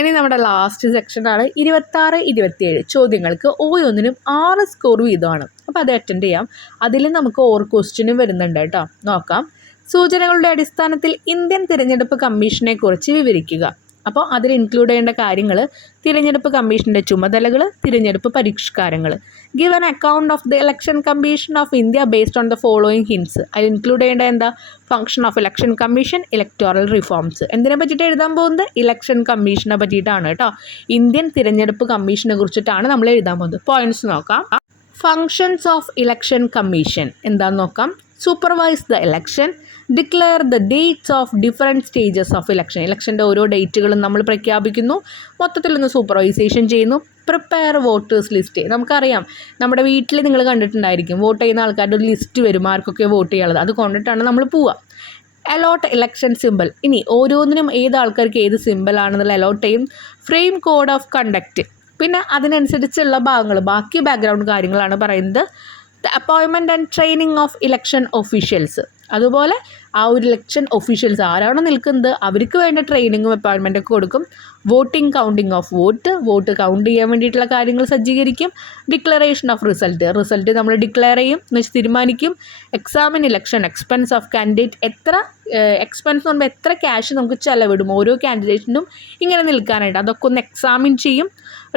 ഇനി നമ്മുടെ ലാസ്റ്റ് സെക്ഷനാണ് 26, 27 ചോദ്യങ്ങൾക്ക് ഓരോന്നിനും 6 സ്കോർ വീതമാണ്. അപ്പോൾ അത് അറ്റൻഡ് ചെയ്യാം. അതിൽ നമുക്ക് ഓർ ക്വസ്റ്റ്യനും വരുന്നുണ്ട് കേട്ടോ. നോക്കാം. സൂചനകളുടെ അടിസ്ഥാനത്തിൽ ഇന്ത്യൻ തിരഞ്ഞെടുപ്പ് കമ്മീഷനെ കുറിച്ച് വിവരിക്കുക. അപ്പോൾ അതിൽ ഇൻക്ലൂഡ് ചെയ്യേണ്ട കാര്യങ്ങൾ: തിരഞ്ഞെടുപ്പ് കമ്മീഷൻ്റെ ചുമതലകൾ, തിരഞ്ഞെടുപ്പ് പരിഷ്കാരങ്ങൾ. Give an account of the election commission of India based on the following hints. അതിൽ ഇൻക്ലൂഡ് ചെയ്യേണ്ട എന്താ? Function of election commission, electoral reforms. എന്തിനെ പറ്റിയിട്ട് എഴുതാൻ പോകുന്നത്? ഇലക്ഷൻ കമ്മീഷനെ പറ്റിയിട്ടാണ് കേട്ടോ. ഇന്ത്യൻ തിരഞ്ഞെടുപ്പ് കമ്മീഷനെ കുറിച്ചിട്ടാണ് നമ്മൾ എഴുതാൻ പോകുന്നത്. പോയിന്റ്സ് നോക്കാം. ഫങ്ഷൻസ് ഓഫ് ഇലക്ഷൻ കമ്മീഷൻ എന്താണെന്ന് നോക്കാം. Supervise the election, declare the dates of different stages of election. ഇലക്ഷൻ്റെ ഓരോ ഡേറ്റുകളും നമ്മൾ പ്രഖ്യാപിക്കുന്നു, മൊത്തത്തിലൊന്ന് സൂപ്പർവൈസേഷൻ ചെയ്യുന്നു. Prepare voters list. നമുക്കറിയാം, നമ്മുടെ വീട്ടിൽ നിങ്ങൾ കണ്ടിട്ടുണ്ടായിരിക്കും, വോട്ട് ചെയ്യുന്ന ആൾക്കാരുടെ ഒരു ലിസ്റ്റ് വരും, ആർക്കൊക്കെ വോട്ട് ചെയ്യാനുള്ളത്. അത് കൊണ്ടിട്ടാണ് നമ്മൾ പോവുക. Allot election symbol. ഇനി ഓരോന്നിനും ഏത് ആൾക്കാർക്ക് ഏത് സിമ്പിളാണെന്നുള്ള അലോട്ട് ചെയ്യും. Frame code of conduct. പിന്നെ അതിനനുസരിച്ചുള്ള ഭാഗങ്ങൾ, ബാക്കി ബാക്ക്ഗ്രൗണ്ട് കാര്യങ്ങളാണ് പറയുന്നത്. The appointment and training of election officials. അതുപോലെ ആ ഒരു ഇലക്ഷൻ ഒഫീഷ്യൽസ് ആരാണോ നിൽക്കുന്നത് അവർക്ക് വേണ്ട ട്രെയിനിങ്ങും അപ്പോയിൻമെൻറ്റൊക്കെ കൊടുക്കും. Voting, counting of vote count ചെയ്യാൻ വേണ്ടിയിട്ടുള്ള കാര്യങ്ങൾ സജ്ജീകരിക്കും. ഡിക്ലറേഷൻ ഓഫ് റിസൾട്ട് നമ്മൾ ഡിക്ലെയർ ചെയ്യും, എന്ന് വെച്ച് തീരുമാനിക്കും. Examine election expense of candidate. എത്ര എക്സ്പെൻസ് എന്ന് പറയുമ്പോൾ എത്ര ക്യാഷ് നമുക്ക് ചിലവിടും ഓരോ കാൻഡിഡേറ്റിനും ഇങ്ങനെ നിൽക്കാനായിട്ട്, അതൊക്കെ ഒന്ന് എക്സാമിൻ ചെയ്യും.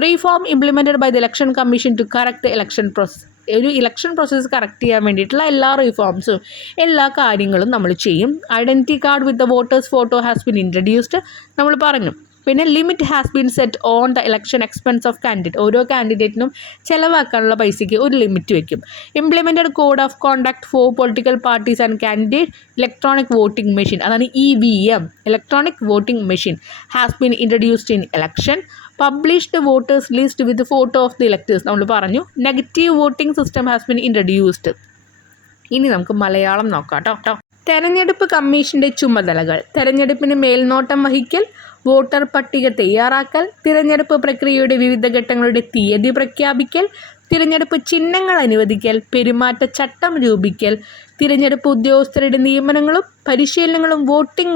Reform implemented by the election commission to correct the election process. ഒരു ഇലക്ഷൻ പ്രോസസ്സ് കറക്റ്റ് ചെയ്യാൻ വേണ്ടിയിട്ടുള്ള എല്ലാ റീഫോംസും എല്ലാ കാര്യങ്ങളും നമ്മൾ ചെയ്യും. Identity card with the voters photo has been introduced നമ്മൾ പറഞ്ഞു. പിന്നെ limit has been set on the election expense of candidate. ഓരോ കാൻഡിഡേറ്റിനും ചിലവാക്കാനുള്ള പൈസയ്ക്ക് ഒരു ലിമിറ്റ് വയ്ക്കും. Implemented code of conduct for political parties and candidate. Electronic voting machine, അതാണ് EVM, electronic voting machine has been introduced in election. Published voters list with photo of the electors നമ്മൾ പറഞ്ഞു. Negative voting system has been introduced. ഇനി നമുക്ക് മലയാളം നോക്കാം കേട്ടോ. തെരഞ്ഞെടുപ്പ് കമ്മീഷൻ്റെ ചുമതലകൾ: തെരഞ്ഞെടുപ്പിന് മേൽനോട്ടം വഹിക്കൽ, വോട്ടർ പട്ടിക തയ്യാറാക്കൽ, തിരഞ്ഞെടുപ്പ് പ്രക്രിയയുടെ വിവിധ ഘട്ടങ്ങളുടെ തീയതി പ്രഖ്യാപിക്കൽ, തിരഞ്ഞെടുപ്പ് ചിഹ്നങ്ങൾ അനുവദിക്കൽ, പെരുമാറ്റച്ചട്ടം രൂപിക്കൽ, തിരഞ്ഞെടുപ്പ് ഉദ്യോഗസ്ഥരുടെ നിയമനങ്ങളും പരിശീലനങ്ങളും,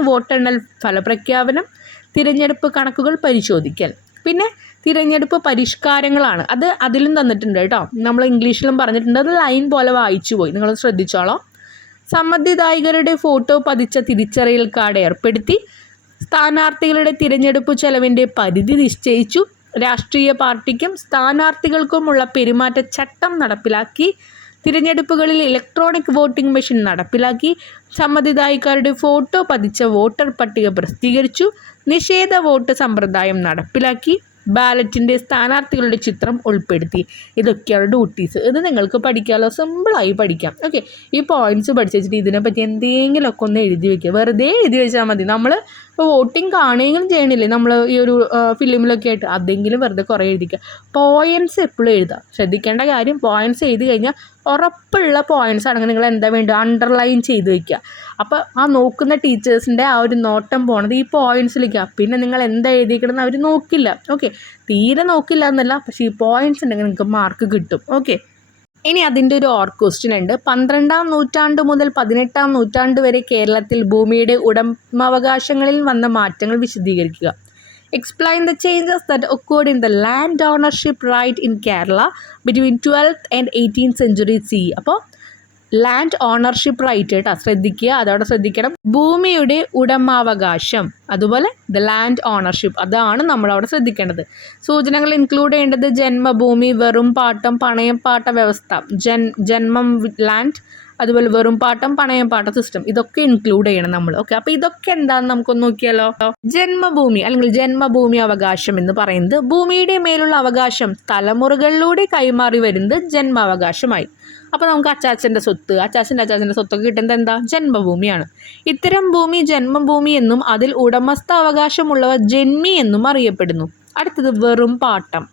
വോട്ടെണ്ണൽ ഫലപ്രഖ്യാപനം, തിരഞ്ഞെടുപ്പ് കണക്കുകൾ പരിശോധിക്കൽ. പിന്നെ തിരഞ്ഞെടുപ്പ് പരിഷ്കാരങ്ങളാണ്. അത് അതിലും തന്നിട്ടുണ്ട് കേട്ടോ, നമ്മൾ ഇംഗ്ലീഷിലും പറഞ്ഞിട്ടുണ്ട്. അത് ലൈൻ പോലെ വായിച്ചു പോയി, നിങ്ങൾ ശ്രദ്ധിച്ചോളാം. സമ്മതിദായകരുടെ ഫോട്ടോ പതിച്ച തിരിച്ചറിയൽ കാർഡ് ഏർപ്പെടുത്തി. സ്ഥാനാർത്ഥികളുടെ തിരഞ്ഞെടുപ്പ് ചെലവിൻ്റെ പരിധി നിശ്ചയിച്ചു. രാഷ്ട്രീയ പാർട്ടിക്കും സ്ഥാനാർത്ഥികൾക്കുമുള്ള പെരുമാറ്റച്ചട്ടം നടപ്പിലാക്കി. തിരഞ്ഞെടുപ്പുകളിൽ ഇലക്ട്രോണിക് വോട്ടിംഗ് മെഷീൻ നടപ്പിലാക്കി. സമ്മതിദായകരുടെ ഫോട്ടോ പതിച്ച വോട്ടർ പട്ടിക പ്രസിദ്ധീകരിച്ചു. നിഷേധ വോട്ട് സമ്പ്രദായം നടപ്പിലാക്കി. ബാലറ്റിൻ്റെ സ്ഥാനാർത്ഥികളുടെ ചിത്രം ഉൾപ്പെടുത്തി. ഇതൊക്കെയാണ് ഡ്യൂട്ടീസ്. ഇത് നിങ്ങൾക്ക് പഠിക്കാമല്ലോ, സിമ്പിളായി പഠിക്കാം. ഓക്കെ, ഈ പോയിൻറ്റ്സ് പഠിച്ച് വെച്ചിട്ട് ഇതിനെപ്പറ്റി എന്തെങ്കിലുമൊക്കെ ഒന്ന് എഴുതി വയ്ക്കുക. വെറുതെ എഴുതി വെച്ചാൽ മതി. നമ്മൾ ഇപ്പോൾ വോട്ടിംഗ് കാണുകയും ചെയ്യണില്ലേ നമ്മൾ ഈ ഒരു ഫിലിമിലൊക്കെ ആയിട്ട്, അതെങ്കിലും വെറുതെ കുറേ എഴുതിക്കുക. പോയിൻറ്റ്സ് എപ്പോഴും എഴുതാം. ശ്രദ്ധിക്കേണ്ട കാര്യം, പോയിൻറ്റ്സ് എഴുതി കഴിഞ്ഞാൽ ഉറപ്പുള്ള പോയിൻറ്റ്സ് ആണെങ്കിൽ നിങ്ങൾ എന്താ വേണ്ടത്, അണ്ടർലൈൻ ചെയ്ത് വയ്ക്കുക. അപ്പോൾ ആ നോക്കുന്ന ടീച്ചേഴ്സിൻ്റെ ആ ഒരു നോട്ടം പോണത് ഈ പോയിൻറ്റ്സിലേക്കാണ്. പിന്നെ നിങ്ങൾ എന്താ എഴുതിക്കണമെന്ന് അവർ നോക്കില്ല. ഓക്കെ, തീരെ നോക്കില്ല എന്നല്ല, പക്ഷേ ഈ പോയിൻറ്റ്സ് ഉണ്ടെങ്കിൽ നിങ്ങൾക്ക് മാർക്ക് കിട്ടും. ഓക്കെ, ഇനി അതിൻ്റെ ഒരു ക്വസ്റ്റ്യൻ ഉണ്ട്. 12-ാം നൂറ്റാണ്ട് മുതൽ 18-ാം നൂറ്റാണ്ട് വരെ കേരളത്തിൽ ഭൂമിയുടെ ഉടമവകാശങ്ങളിൽ വന്ന മാറ്റങ്ങൾ വിശദീകരിക്കുക. Explain the changes that occurred in the land ownership right in Kerala between 12th and 18th century CE. അപ്പോൾ ലാൻഡ് ഓണർഷിപ്പ് റൈറ്റ് കേട്ടോ, ശ്രദ്ധിക്കുക, അതോടെ ശ്രദ്ധിക്കണം. ഭൂമിയുടെ ഉടമാവകാശം, അതുപോലെ ദ ലാൻഡ് ഓണർഷിപ്പ്, അതാണ് നമ്മളവിടെ ശ്രദ്ധിക്കേണ്ടത്. സൂചനകൾ ഇൻക്ലൂഡ് ചെയ്യേണ്ടത് ജന്മഭൂമി, വെറും പാട്ടം, പണയം പാട്ട വ്യവസ്ഥ, ജന്മം ലാൻഡ്, അതുപോലെ വെറും പാട്ടം, പണയം പാട്ട സിസ്റ്റം, ഇതൊക്കെ ഇൻക്ലൂഡ് ചെയ്യണം നമ്മൾ. ഓക്കെ, അപ്പോൾ ഇതൊക്കെ എന്താണെന്ന് നമുക്കൊന്ന് നോക്കിയാലോ. ജന്മഭൂമി അല്ലെങ്കിൽ ജന്മഭൂമി അവകാശം എന്ന് പറയുന്നത് ഭൂമിയുടെ മേലുള്ള അവകാശം തലമുറകളിലൂടെ കൈമാറി വരുന്നത് ജന്മാവകാശമായി. അപ്പോൾ നമുക്ക് അച്ചാച്ചൻ്റെ സ്വത്തൊക്കെ കിട്ടുന്നത് എന്താ? ജന്മഭൂമിയാണ്. ഇത്തരം ഭൂമി ജന്മഭൂമി എന്നും അതിൽ ഉടമസ്ഥ അവകാശമുള്ളവർ ജന്മി എന്നും അറിയപ്പെടുന്നു. അടുത്തത് വെറും പാട്ടം.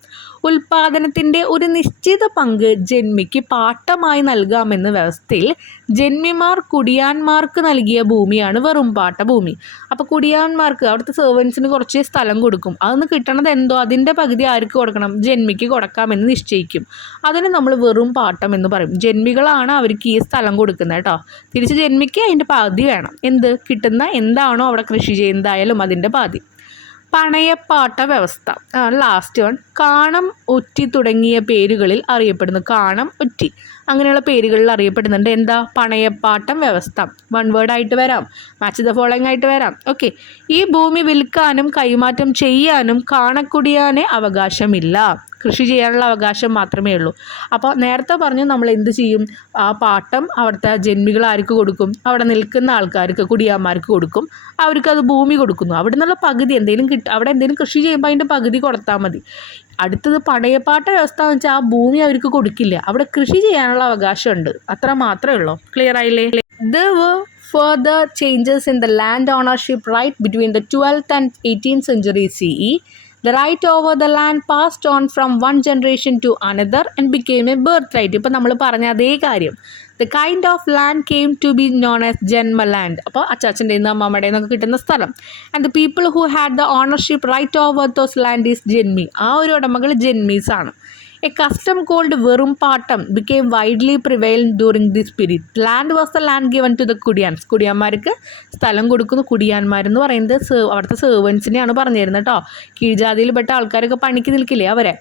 ഉൽപാദനത്തിൻ്റെ ഒരു നിശ്ചിത പങ്ക് ജന്മിക്ക് പാട്ടമായി നൽകാമെന്ന വ്യവസ്ഥയിൽ ജന്മിമാർ കുടിയാന്മാർക്ക് നൽകിയ ഭൂമിയാണ് വെറും പാട്ട ഭൂമി. അപ്പോൾ കുടിയാന്മാർക്ക്, അവിടുത്തെ സെർവൻസിന് കുറച്ച് സ്ഥലം കൊടുക്കും. അതൊന്ന് കിട്ടണത് എന്തോ അതിൻ്റെ പകുതി ആർക്ക് കൊടുക്കണം? ജന്മിക്ക് കൊടുക്കാമെന്ന് നിശ്ചയിക്കും. അതിന് നമ്മൾ വെറും പാട്ടം എന്ന് പറയും. ജന്മികളാണ് അവർക്ക് ഈ സ്ഥലം കൊടുക്കുന്നത് കേട്ടോ. തിരിച്ച് ജന്മിക്ക് അതിൻ്റെ പാതി വേണം. എന്ത് കിട്ടുന്ന എന്താണോ അവിടെ കൃഷി ചെയ്യുന്നതായാലും അതിൻ്റെ പാതി. പണയപ്പാട്ട വ്യവസ്ഥ ലാസ്റ്റ് വൺ. കാണം, ഒറ്റി തുടങ്ങിയ പേരുകളിൽ അറിയപ്പെടുന്നു. കാണം, ഒറ്റി അങ്ങനെയുള്ള പേരുകളിൽ അറിയപ്പെടുന്നുണ്ട്. എന്താ? പണയപ്പാട്ടം വ്യവസ്ഥ. വൺ വേർഡ് ആയിട്ട് വരാം, മാച്ച് ദ ഫോളോയിങ് ആയിട്ട് വരാം. ഓക്കെ, ഈ ഭൂമി വിൽക്കാനും കൈമാറ്റം ചെയ്യാനും കാണക്കുടിയാനെ അവകാശമില്ല. കൃഷി ചെയ്യാനുള്ള അവകാശം മാത്രമേ ഉള്ളൂ. അപ്പോൾ നേരത്തെ പറഞ്ഞു നമ്മൾ എന്ത് ചെയ്യും? ആ പാട്ടം അവിടുത്തെ ജന്മികൾ ആർക്ക് കൊടുക്കും? അവിടെ നിൽക്കുന്ന ആൾക്കാർക്ക്, കുടിയാന്മാർക്ക് കൊടുക്കും. അവർക്കത് ഭൂമി കൊടുക്കുന്നു. അവിടെ നിന്നുള്ള പകുതി എന്തെങ്കിലും അവിടെ എന്തെങ്കിലും കൃഷി ചെയ്യുമ്പോൾ അതിൻ്റെ പകുതി കൊടുത്താൽ മതി. അടുത്തത് പണയപ്പാട്ട വ്യവസ്ഥ എന്ന് വെച്ചാൽ ആ ഭൂമി അവർക്ക് കൊടുക്കില്ല, അവിടെ കൃഷി ചെയ്യാനുള്ള അവകാശമുണ്ട്. അത്ര മാത്രമേ ഉള്ളൂ. ക്ലിയർ ആയില്ലേ? There were further changes in the land ownership right between the 12th and 18th century CE. The right over the land passed on from one generation to another and became a birthright. ഇപ്പോൾ നമ്മൾ പറഞ്ഞ അതേ കാര്യം. The kind of land came to be known as Janma land. അപ്പോൾ അച്ചാച്ചൻ്റെ നിന്ന് അമ്മമ്മയുടെ നിന്നൊക്കെ കിട്ടുന്ന സ്ഥലം. And the people who had the ownership right over those land is Janmi. ആ ഒരു ഉടമകൾ ജന്മീസ് ആണ്. A custom called വെറും പാട്ടം became widely prevalent during this period. Land was the land given to the Kudiyans. കുടിയാന്മാർക്ക് സ്ഥലം കൊടുക്കുന്നു. കുടിയാന്മാരെന്ന് പറയുന്നത് അവിടുത്തെ സെർവൻസിനെയാണ് പറഞ്ഞു തരുന്നത് കേട്ടോ. കീഴ്ജാതിയിൽപ്പെട്ട ആൾക്കാരൊക്കെ പണിക്ക് നിൽക്കില്ലേ അവരെ.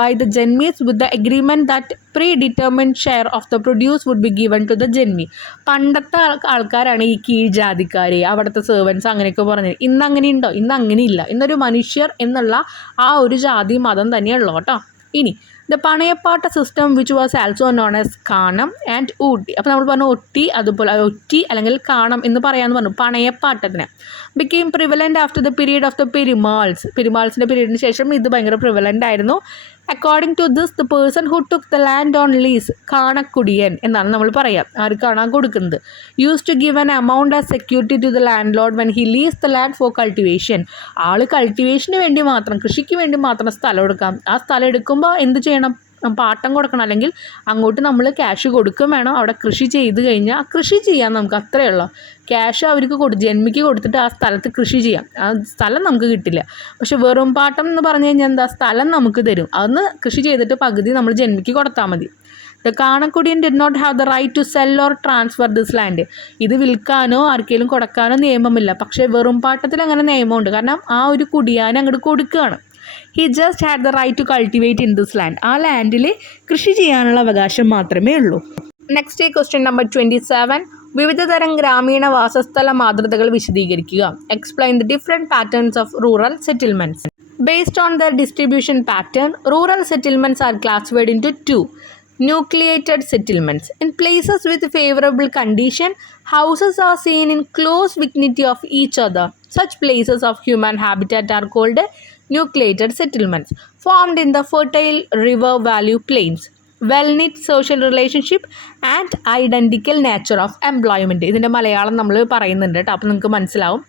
By the Janmis with the agreement that predetermined share of the produce would be given to the Janmi. പണ്ടത്തെ ആൾക്കാരാണ് ഈ കീഴ്ജാതിക്കാർ, അവിടുത്തെ സെർവൻസ് അങ്ങനെയൊക്കെ പറഞ്ഞത്. ഇന്ന് അങ്ങനെയുണ്ടോ? ഇന്ന് അങ്ങനെയില്ല. ഇന്നൊരു മനുഷ്യർ എന്നുള്ള ആ ഒരു ജാതി മതം തന്നെയുള്ളൂ കേട്ടോ. ഇനി the panayappatta system which was also known as kanam and otti. അപ്പോൾ നമ്മൾ പറഞ്ഞു ഒറ്റി, അതുപോലെ ഒറ്റി അല്ലെങ്കിൽ കാണം എന്ന് പറയാമെന്ന് പറഞ്ഞു. പണയപ്പാട്ടത്തിന് became prevalent after the period of the പെരുമാൾസിൻ്റെ പീരീഡിന് ശേഷം ഇത് ഭയങ്കര പ്രിവലൻ്റ് ആയിരുന്നു. According to this the person who took the land on lease, കാണക്കുടിയൻ എന്നാണ് നമ്മൾ പറയാം. ആർക്കാണ് കൊടുക്കുന്നത്? Used to give an amount as security to the landlord when he lease the land for cultivation. ആൾ കൾട്ടിവേഷന് വേണ്ടി മാത്രം, കൃഷിക്ക് വേണ്ടി മാത്രം സ്ഥലം എടുക്കാം. ആ സ്ഥലം എടുക്കുമ്പോൾ എന്ത് ചെയ്യണം? പാട്ടം കൊടുക്കണം, അല്ലെങ്കിൽ അങ്ങോട്ട് നമ്മൾ ക്യാഷ് കൊടുക്കും വേണം. അവിടെ കൃഷി ചെയ്ത് കഴിഞ്ഞാൽ കൃഷി ചെയ്യാൻ നമുക്ക് അത്രയേ ഉള്ളൂ. ക്യാഷ് അവർക്ക് ജന്മിക്ക് കൊടുത്തിട്ട് ആ സ്ഥലത്ത് കൃഷി ചെയ്യാം. ആ സ്ഥലം നമുക്ക് കിട്ടില്ല. പക്ഷെ വെറും പാട്ടം എന്ന് പറഞ്ഞു കഴിഞ്ഞാൽ എന്താ? സ്ഥലം നമുക്ക് തരും. അതൊന്ന് കൃഷി ചെയ്തിട്ട് പകുതി നമ്മൾ ജന്മിക്ക് കൊടുത്താൽ മതി. The kanakkudiyan did not have the right to sell or transfer this land. ഇത് വിൽക്കാനോ ആർക്കെങ്കിലും കൊടുക്കാനോ നിയമമില്ല. പക്ഷേ വെറും പാട്ടത്തിൽ അങ്ങനെ നിയമമുണ്ട്. കാരണം ആ ഒരു കുടിയാനെ അങ്ങോട്ട് കൊടുക്കുകയാണ്. He just had the right to cultivate in this land. ആ ലാൻഡിൽ കൃഷി ചെയ്യാനുള്ള അവകാശം മാത്രമേ ഉള്ളൂ. Next question number 27. വിവിധ തരം ഗ്രാമീണ വാസസ്ഥല മാതൃകകൾ വിശദീകരിക്കുക. Explain the different patterns of rural settlements. Based on their distribution pattern, rural settlements are classified into two. Nucleated settlements. In places with favorable condition, houses are seen in close vicinity of each other. Such places of human habitat are called nucleated settlements, formed in the fertile river valley plains. Well-knit social relationship and identical nature of employment. ഇതിൻ്റെ മലയാളം നമ്മൾ പറയുന്നുണ്ട് കേട്ടോ, അപ്പോൾ നിങ്ങൾക്ക് മനസ്സിലാവും.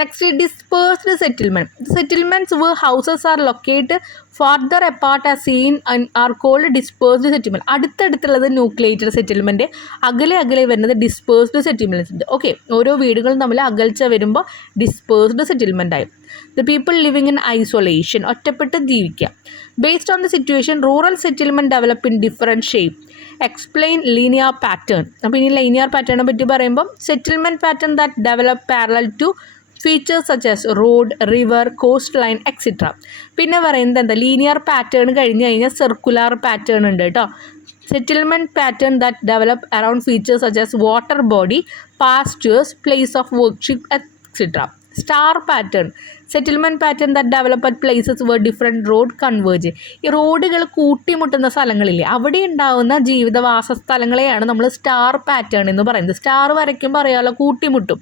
Next, dispersed settlement. Settlements where houses are located farther apart as seen are called dispersed settlement. അടുത്തടുത്തുള്ളത് nucleated settlement, അകലെ വരുന്നത് ഡിസ്പേഴ്സ്ഡ് സെറ്റിൽമെൻറ്റ്സ്. ഓക്കെ, ഓരോ വീടുകളും തമ്മിൽ അകൽച്ച വരുമ്പോൾ ഡിസ്പേഴ്സ്ഡ് സെറ്റിൽമെൻ്റ് ആയി. The people living in isolation, ഒറ്റപ്പെട്ട് ജീവിക്കുക. Based on the situation, rural settlement develop in different shape. Explain linear pattern. അപ്പോൾ ഇനി ലീനിയർ പാറ്റേണിനെ പറ്റി പറയുമ്പം settlement pattern that develop parallel to features such as road, river, cost line etcetera. പിന്നെ പറയുന്നത് എന്താ, linear pattern കഴിഞ്ഞ് കഴിഞ്ഞാൽ സർക്കുലർ പാറ്റേൺ ഉണ്ട് കേട്ടോ. Settlement pattern that develop around features such as water body, pastures, place of worship etcetera. Star pattern, settlement pattern that develop at places where different road converge. ഈ റോഡുകൾ കൂട്ടിമുട്ടുന്ന സ്ഥലങ്ങളില്ലേ, അവിടെ ഉണ്ടാകുന്ന ജീവിതവാസ സ്ഥലങ്ങളെയാണ് നമ്മൾ star pattern എന്ന് പറയുന്നത്. Star വരയ്ക്കുമ്പോൾ അറിയാമല്ലോ, കൂട്ടിമുട്ടും.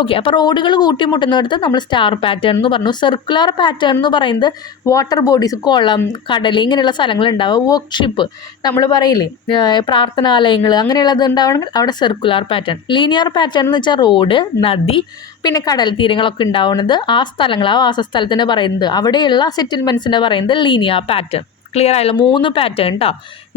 ഓക്കെ, അപ്പോൾ റോഡുകൾ കൂട്ടിമുട്ടുന്നിടത്ത് നമ്മൾ സ്റ്റാർ പാറ്റേൺ എന്ന് പറഞ്ഞു. സർക്കുലർ പാറ്റേൺ എന്ന് പറയുന്നത് വാട്ടർ ബോഡീസ്, കുളം, കടൽ, ഇങ്ങനെയുള്ള സ്ഥലങ്ങൾ ഉണ്ടാവുക. വർക്ക്ഷിപ്പ് നമ്മൾ പറയില്ലേ, പ്രാർത്ഥനാലയങ്ങൾ, അങ്ങനെയുള്ളത് ഉണ്ടാവണമെങ്കിൽ അവിടെ സർക്കുലർ പാറ്റേൺ. ലീനിയർ പാറ്റേൺ എന്ന് വെച്ചാൽ റോഡ്, നദി, പിന്നെ കടൽ തീരങ്ങളൊക്കെ ഉണ്ടാവുന്നത് ആ സ്ഥലങ്ങൾ, ആ വാസസ്ഥലത്തിന് പറയുന്നത്, അവിടെയുള്ള സെറ്റിൽമെൻറ്റ്സിൻ്റെ പറയുന്നത് ലീനിയർ പാറ്റേൺ. ക്ലിയർ ആയല്ലോ, 3 പാറ്റേൺ കേട്ടോ.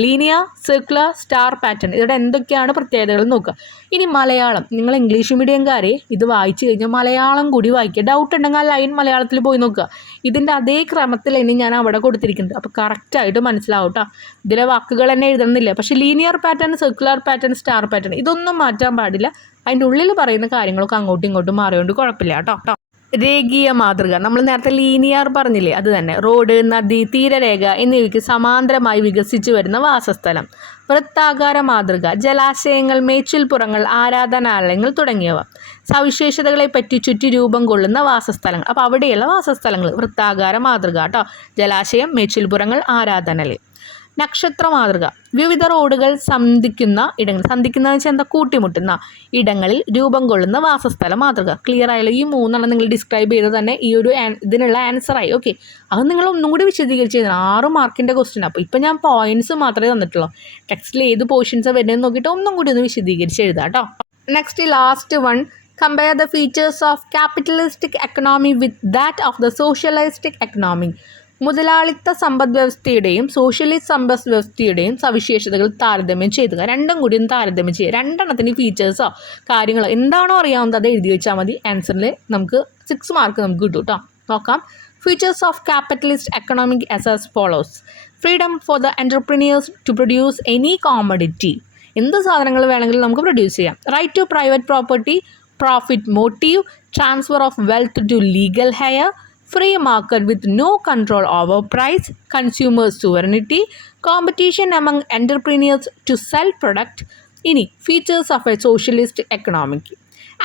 Linear, circular, star pattern. ഇവിടെ എന്തൊക്കെയാണ് പ്രത്യേകതകൾ നോക്കുക. ഇനി മലയാളം, നിങ്ങൾ ഇംഗ്ലീഷ് മീഡിയംകാരെ ഇത് വായിച്ചു കഴിഞ്ഞാൽ മലയാളം കൂടി വായിക്കുക. ഡൗട്ട് ഉണ്ടെങ്കിൽ ആ ലൈൻ മലയാളത്തിൽ പോയി നോക്കുക. ഇതിൻ്റെ അതേ ക്രമത്തിൽ ഇനി ഞാൻ അവിടെ കൊടുത്തിരിക്കുന്നത്, അപ്പോൾ കറക്റ്റായിട്ട് മനസ്സിലാവും കേട്ടോ. ഇതിലെ വാക്കുകൾ തന്നെ എഴുതുന്നില്ല. പക്ഷേ linear pattern, circular pattern, star pattern ഇതൊന്നും മാറ്റാൻ പാടില്ല. അതിൻ്റെ ഉള്ളിൽ പറയുന്ന കാര്യങ്ങളൊക്കെ അങ്ങോട്ടും ഇങ്ങോട്ടും മാറിയോണ്ട് കുഴപ്പമില്ല കേട്ടോ. രേഖീയ മാതൃക, നമ്മൾ നേരത്തെ ലീനിയർ പറഞ്ഞില്ലേ, അത് തന്നെ. റോഡ്, നദി, തീരരേഖ എന്നിവയ്ക്ക് സമാന്തരമായി വികസിച്ചു വരുന്ന വാസസ്ഥലം. വൃത്താകാര മാതൃക, ജലാശയങ്ങൾ, മേച്ചിൽപ്പുറങ്ങൾ, ആരാധനാലയങ്ങൾ തുടങ്ങിയവ. സവിശേഷതകളെ പറ്റി ചുറ്റി രൂപം കൊള്ളുന്ന വാസസ്ഥലങ്ങൾ. അപ്പോൾ അവിടെയുള്ള വാസസ്ഥലങ്ങൾ വൃത്താകാര മാതൃക കേട്ടോ. ജലാശയം, മേച്ചിൽപ്പുറങ്ങൾ, ആരാധനാലയം. നക്ഷത്ര മാതൃക, വിവിധ റോഡുകൾ സന്ധിക്കുന്ന ഇടങ്ങൾ, സന്ധിക്കുന്ന വെച്ചാൽ എന്താ, കൂട്ടിമുട്ടുന്ന ഇടങ്ങളിൽ രൂപം കൊള്ളുന്ന വാസസ്ഥല മാതൃക. ക്ലിയർ ആയാലും ഈ 3 നിങ്ങൾ ഡിസ്ക്രൈബ് ചെയ്ത് തന്നെ ഈ ഒരു ഇതിനുള്ള ആൻസറായി. ഓക്കെ, അത് നിങ്ങൾ ഒന്നും കൂടി വിശദീകരിച്ച് 6 മാർക്കിൻ്റെ ക്വസ്റ്റ്യൻ. അപ്പോൾ ഇപ്പം ഞാൻ പോയിൻറ്റ്സ് മാത്രമേ തന്നിട്ടുള്ളൂ. ടെക്സ്റ്റിൽ ഏത് പോർഷൻസാണ് വരുന്നതെന്ന് നോക്കിയിട്ട് ഒന്നും കൂടി ഒന്ന് വിശദീകരിച്ച് എഴുതാം കേട്ടോ. Next last one, compare the features of capitalistic economy with that of the socialistic economy. മുതലാളിത്ത സമ്പദ് വ്യവസ്ഥയുടെയും സോഷ്യലിസ്റ്റ് സമ്പദ് വ്യവസ്ഥയുടെയും സവിശേഷതകൾ താരതമ്യം ചെയ്യുക. രണ്ടും കൂടി ഒന്ന് താരതമ്യം ചെയ്യുക. രണ്ടെണ്ണത്തിന് ഫീച്ചേഴ്സോ കാര്യങ്ങളോ എന്താണോ അറിയാവുന്നത് അത് എഴുതി വെച്ചാൽ മതി. ആൻസറിൽ നമുക്ക് 6 മാർക്ക് നമുക്ക് കിട്ടും കേട്ടോ. നോക്കാം. Features of capitalist economic as follows. Freedom for the entrepreneurs to produce any commodity. എന്ത് സാധനങ്ങൾ വേണമെങ്കിലും നമുക്ക് പ്രൊഡ്യൂസ് ചെയ്യാം. Right to private property, profit motive, transfer of wealth to legal heir, free market with no control over price, consumer sovereignty, competition among entrepreneurs to sell product. Ini features of a socialist economic.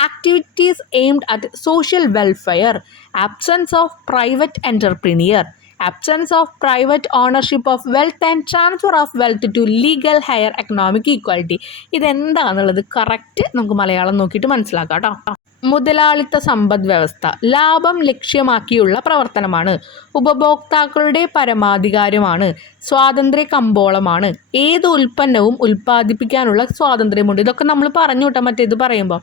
Activities aimed at social welfare, absence of private entrepreneur, absence of private ownership of wealth and transfer of wealth to legal higher economic equality. ഇതെന്താണെന്നുള്ളത് correct നമുക്ക് മലയാളം നോക്കിയിട്ട് മനസ്സിലാക്കാം കേട്ടോ. മുതലാളിത്ത സമ്പദ് വ്യവസ്ഥ ലാഭം ലക്ഷ്യമാക്കിയുള്ള പ്രവർത്തനമാണ്. ഉപഭോക്താക്കളുടെ പരമാധികാരമാണ്. സ്വാതന്ത്ര്യ കമ്പോളമാണ്. ഏത് ഉൽപ്പന്നവും ഉൽപ്പാദിപ്പിക്കാനുള്ള സ്വാതന്ത്ര്യമുണ്ട്. ഇതൊക്കെ നമ്മൾ പറഞ്ഞു കേട്ടോ മറ്റേത് പറയുമ്പോൾ.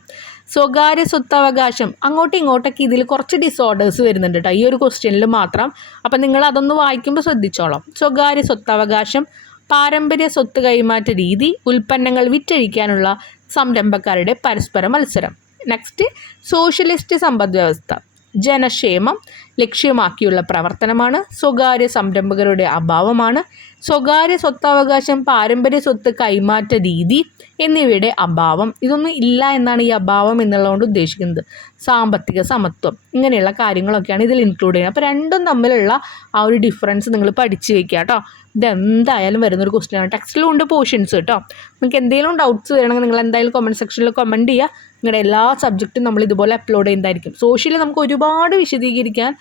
സ്വകാര്യ സ്വത്തവകാശം, അങ്ങോട്ടും ഇങ്ങോട്ടൊക്കെ ഇതിൽ കുറച്ച് ഡിസോർഡേഴ്സ് വരുന്നുണ്ട് കേട്ടോ ഈ ഒരു ക്വസ്റ്റ്യനിൽ മാത്രം. അപ്പം നിങ്ങൾ അതൊന്ന് വായിക്കുമ്പോൾ ശ്രദ്ധിച്ചോളാം. സ്വകാര്യ സ്വത്തവകാശം, പാരമ്പര്യ സ്വത്ത് കൈമാറ്റ രീതി, ഉൽപ്പന്നങ്ങൾ വിറ്റഴിക്കാനുള്ള സംരംഭക്കാരുടെ പരസ്പര മത്സരം. നെക്സ്റ്റ്, സോഷ്യലിസ്റ്റ് സമ്പദ് വ്യവസ്ഥ ജനക്ഷേമം ലക്ഷ്യമാക്കിയുള്ള പ്രവർത്തനമാണ്. സ്വകാര്യ സംരംഭകരുടെ അഭാവമാണ്. സ്വകാര്യ സ്വത്തവകാശം, പാരമ്പര്യ സ്വത്ത് കൈമാറ്റ രീതി എന്നിവയുടെ അഭാവം. ഇതൊന്നും ഇല്ല എന്നാണ് ഈ അഭാവം എന്നുള്ളതുകൊണ്ട് ഉദ്ദേശിക്കുന്നത്. സാമ്പത്തിക സമത്വം, ഇങ്ങനെയുള്ള കാര്യങ്ങളൊക്കെയാണ് ഇതിൽ ഇൻക്ലൂഡ് ചെയ്യുന്നത്. അപ്പോൾ രണ്ടും തമ്മിലുള്ള ആ ഒരു ഡിഫറൻസ് നിങ്ങൾ പഠിച്ച് വയ്ക്കുക കേട്ടോ. ഇതെന്തായാലും വരുന്നൊരു ക്വസ്റ്റ്യനാണ്. ടെക്സ്റ്റിലും ഉണ്ട് പോർഷൻസ് കേട്ടോ. നിങ്ങൾക്ക് എന്തെങ്കിലും ഡൗട്ട്സ് വരണമെങ്കിൽ നിങ്ങൾ എന്തായാലും കമൻറ്റ് സെക്ഷനിൽ കമൻറ്റ് ചെയ്യുക. നിങ്ങളുടെ എല്ലാ സബ്ജക്റ്റും നമ്മൾ ഇതുപോലെ അപ്ലോഡ് ചെയ്യുന്നതായിരിക്കും. സോഷ്യലി നമുക്ക് ഒരുപാട് വിശദീകരിക്കാൻ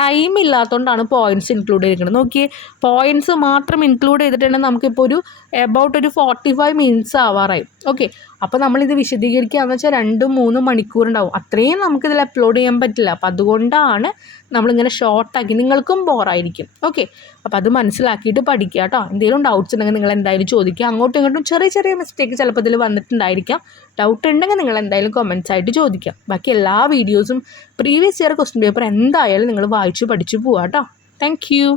ടൈം ഇല്ലാത്തതുകൊണ്ടാണ് പോയിൻറ്റ്സ് ഇൻക്ലൂഡ് ചെയ്തിരിക്കുന്നത്. നോക്കിയേ, പോയിൻറ്റ്സ് മാത്രം ഇൻക്ലൂഡ് ചെയ്തിട്ടുണ്ടെങ്കിൽ നമുക്കിപ്പോൾ ഒരു എബൌട്ട് ഒരു 45 മിനിറ്റ്സ് ആവാറായി. ഓക്കെ, അപ്പോൾ നമ്മളിത് വിശദീകരിക്കുകയെന്ന് വെച്ചാൽ 2-3 മണിക്കൂറുണ്ടാവും. അത്രയും നമുക്കിതിൽ അപ്ലോഡ് ചെയ്യാൻ പറ്റില്ല. അപ്പോൾ അതുകൊണ്ടാണ് നമ്മളിങ്ങനെ ഷോർട്ടാക്കി. നിങ്ങൾക്കും ബോറായിരിക്കും. ഓക്കെ, അപ്പോൾ അത് മനസ്സിലാക്കിയിട്ട് പഠിക്കുക കേട്ടോ. എന്തെങ്കിലും ഡൗട്ട്സ് ഉണ്ടെങ്കിൽ നിങ്ങൾ എന്തായാലും ചോദിക്കുക. അങ്ങോട്ടും ഇങ്ങോട്ടും ചെറിയ ചെറിയ മിസ്റ്റേക്ക് ചിലപ്പോൾ ഇതിൽ വന്നിട്ടുണ്ടായിരിക്കാം. ഡൗട്ട് ഉണ്ടെങ്കിൽ നിങ്ങൾ എന്തായാലും കമൻറ്റ്സ് ആയിട്ട് ചോദിക്കാം. ബാക്കി എല്ലാ വീഡിയോസും പ്രീവിയസ് ഇയർ ക്വസ്റ്റ്യൻ പേപ്പർ എന്തായാലും നിങ്ങൾ വായിച്ച് പഠിച്ചു പോവാം കേട്ടോ. Thank you.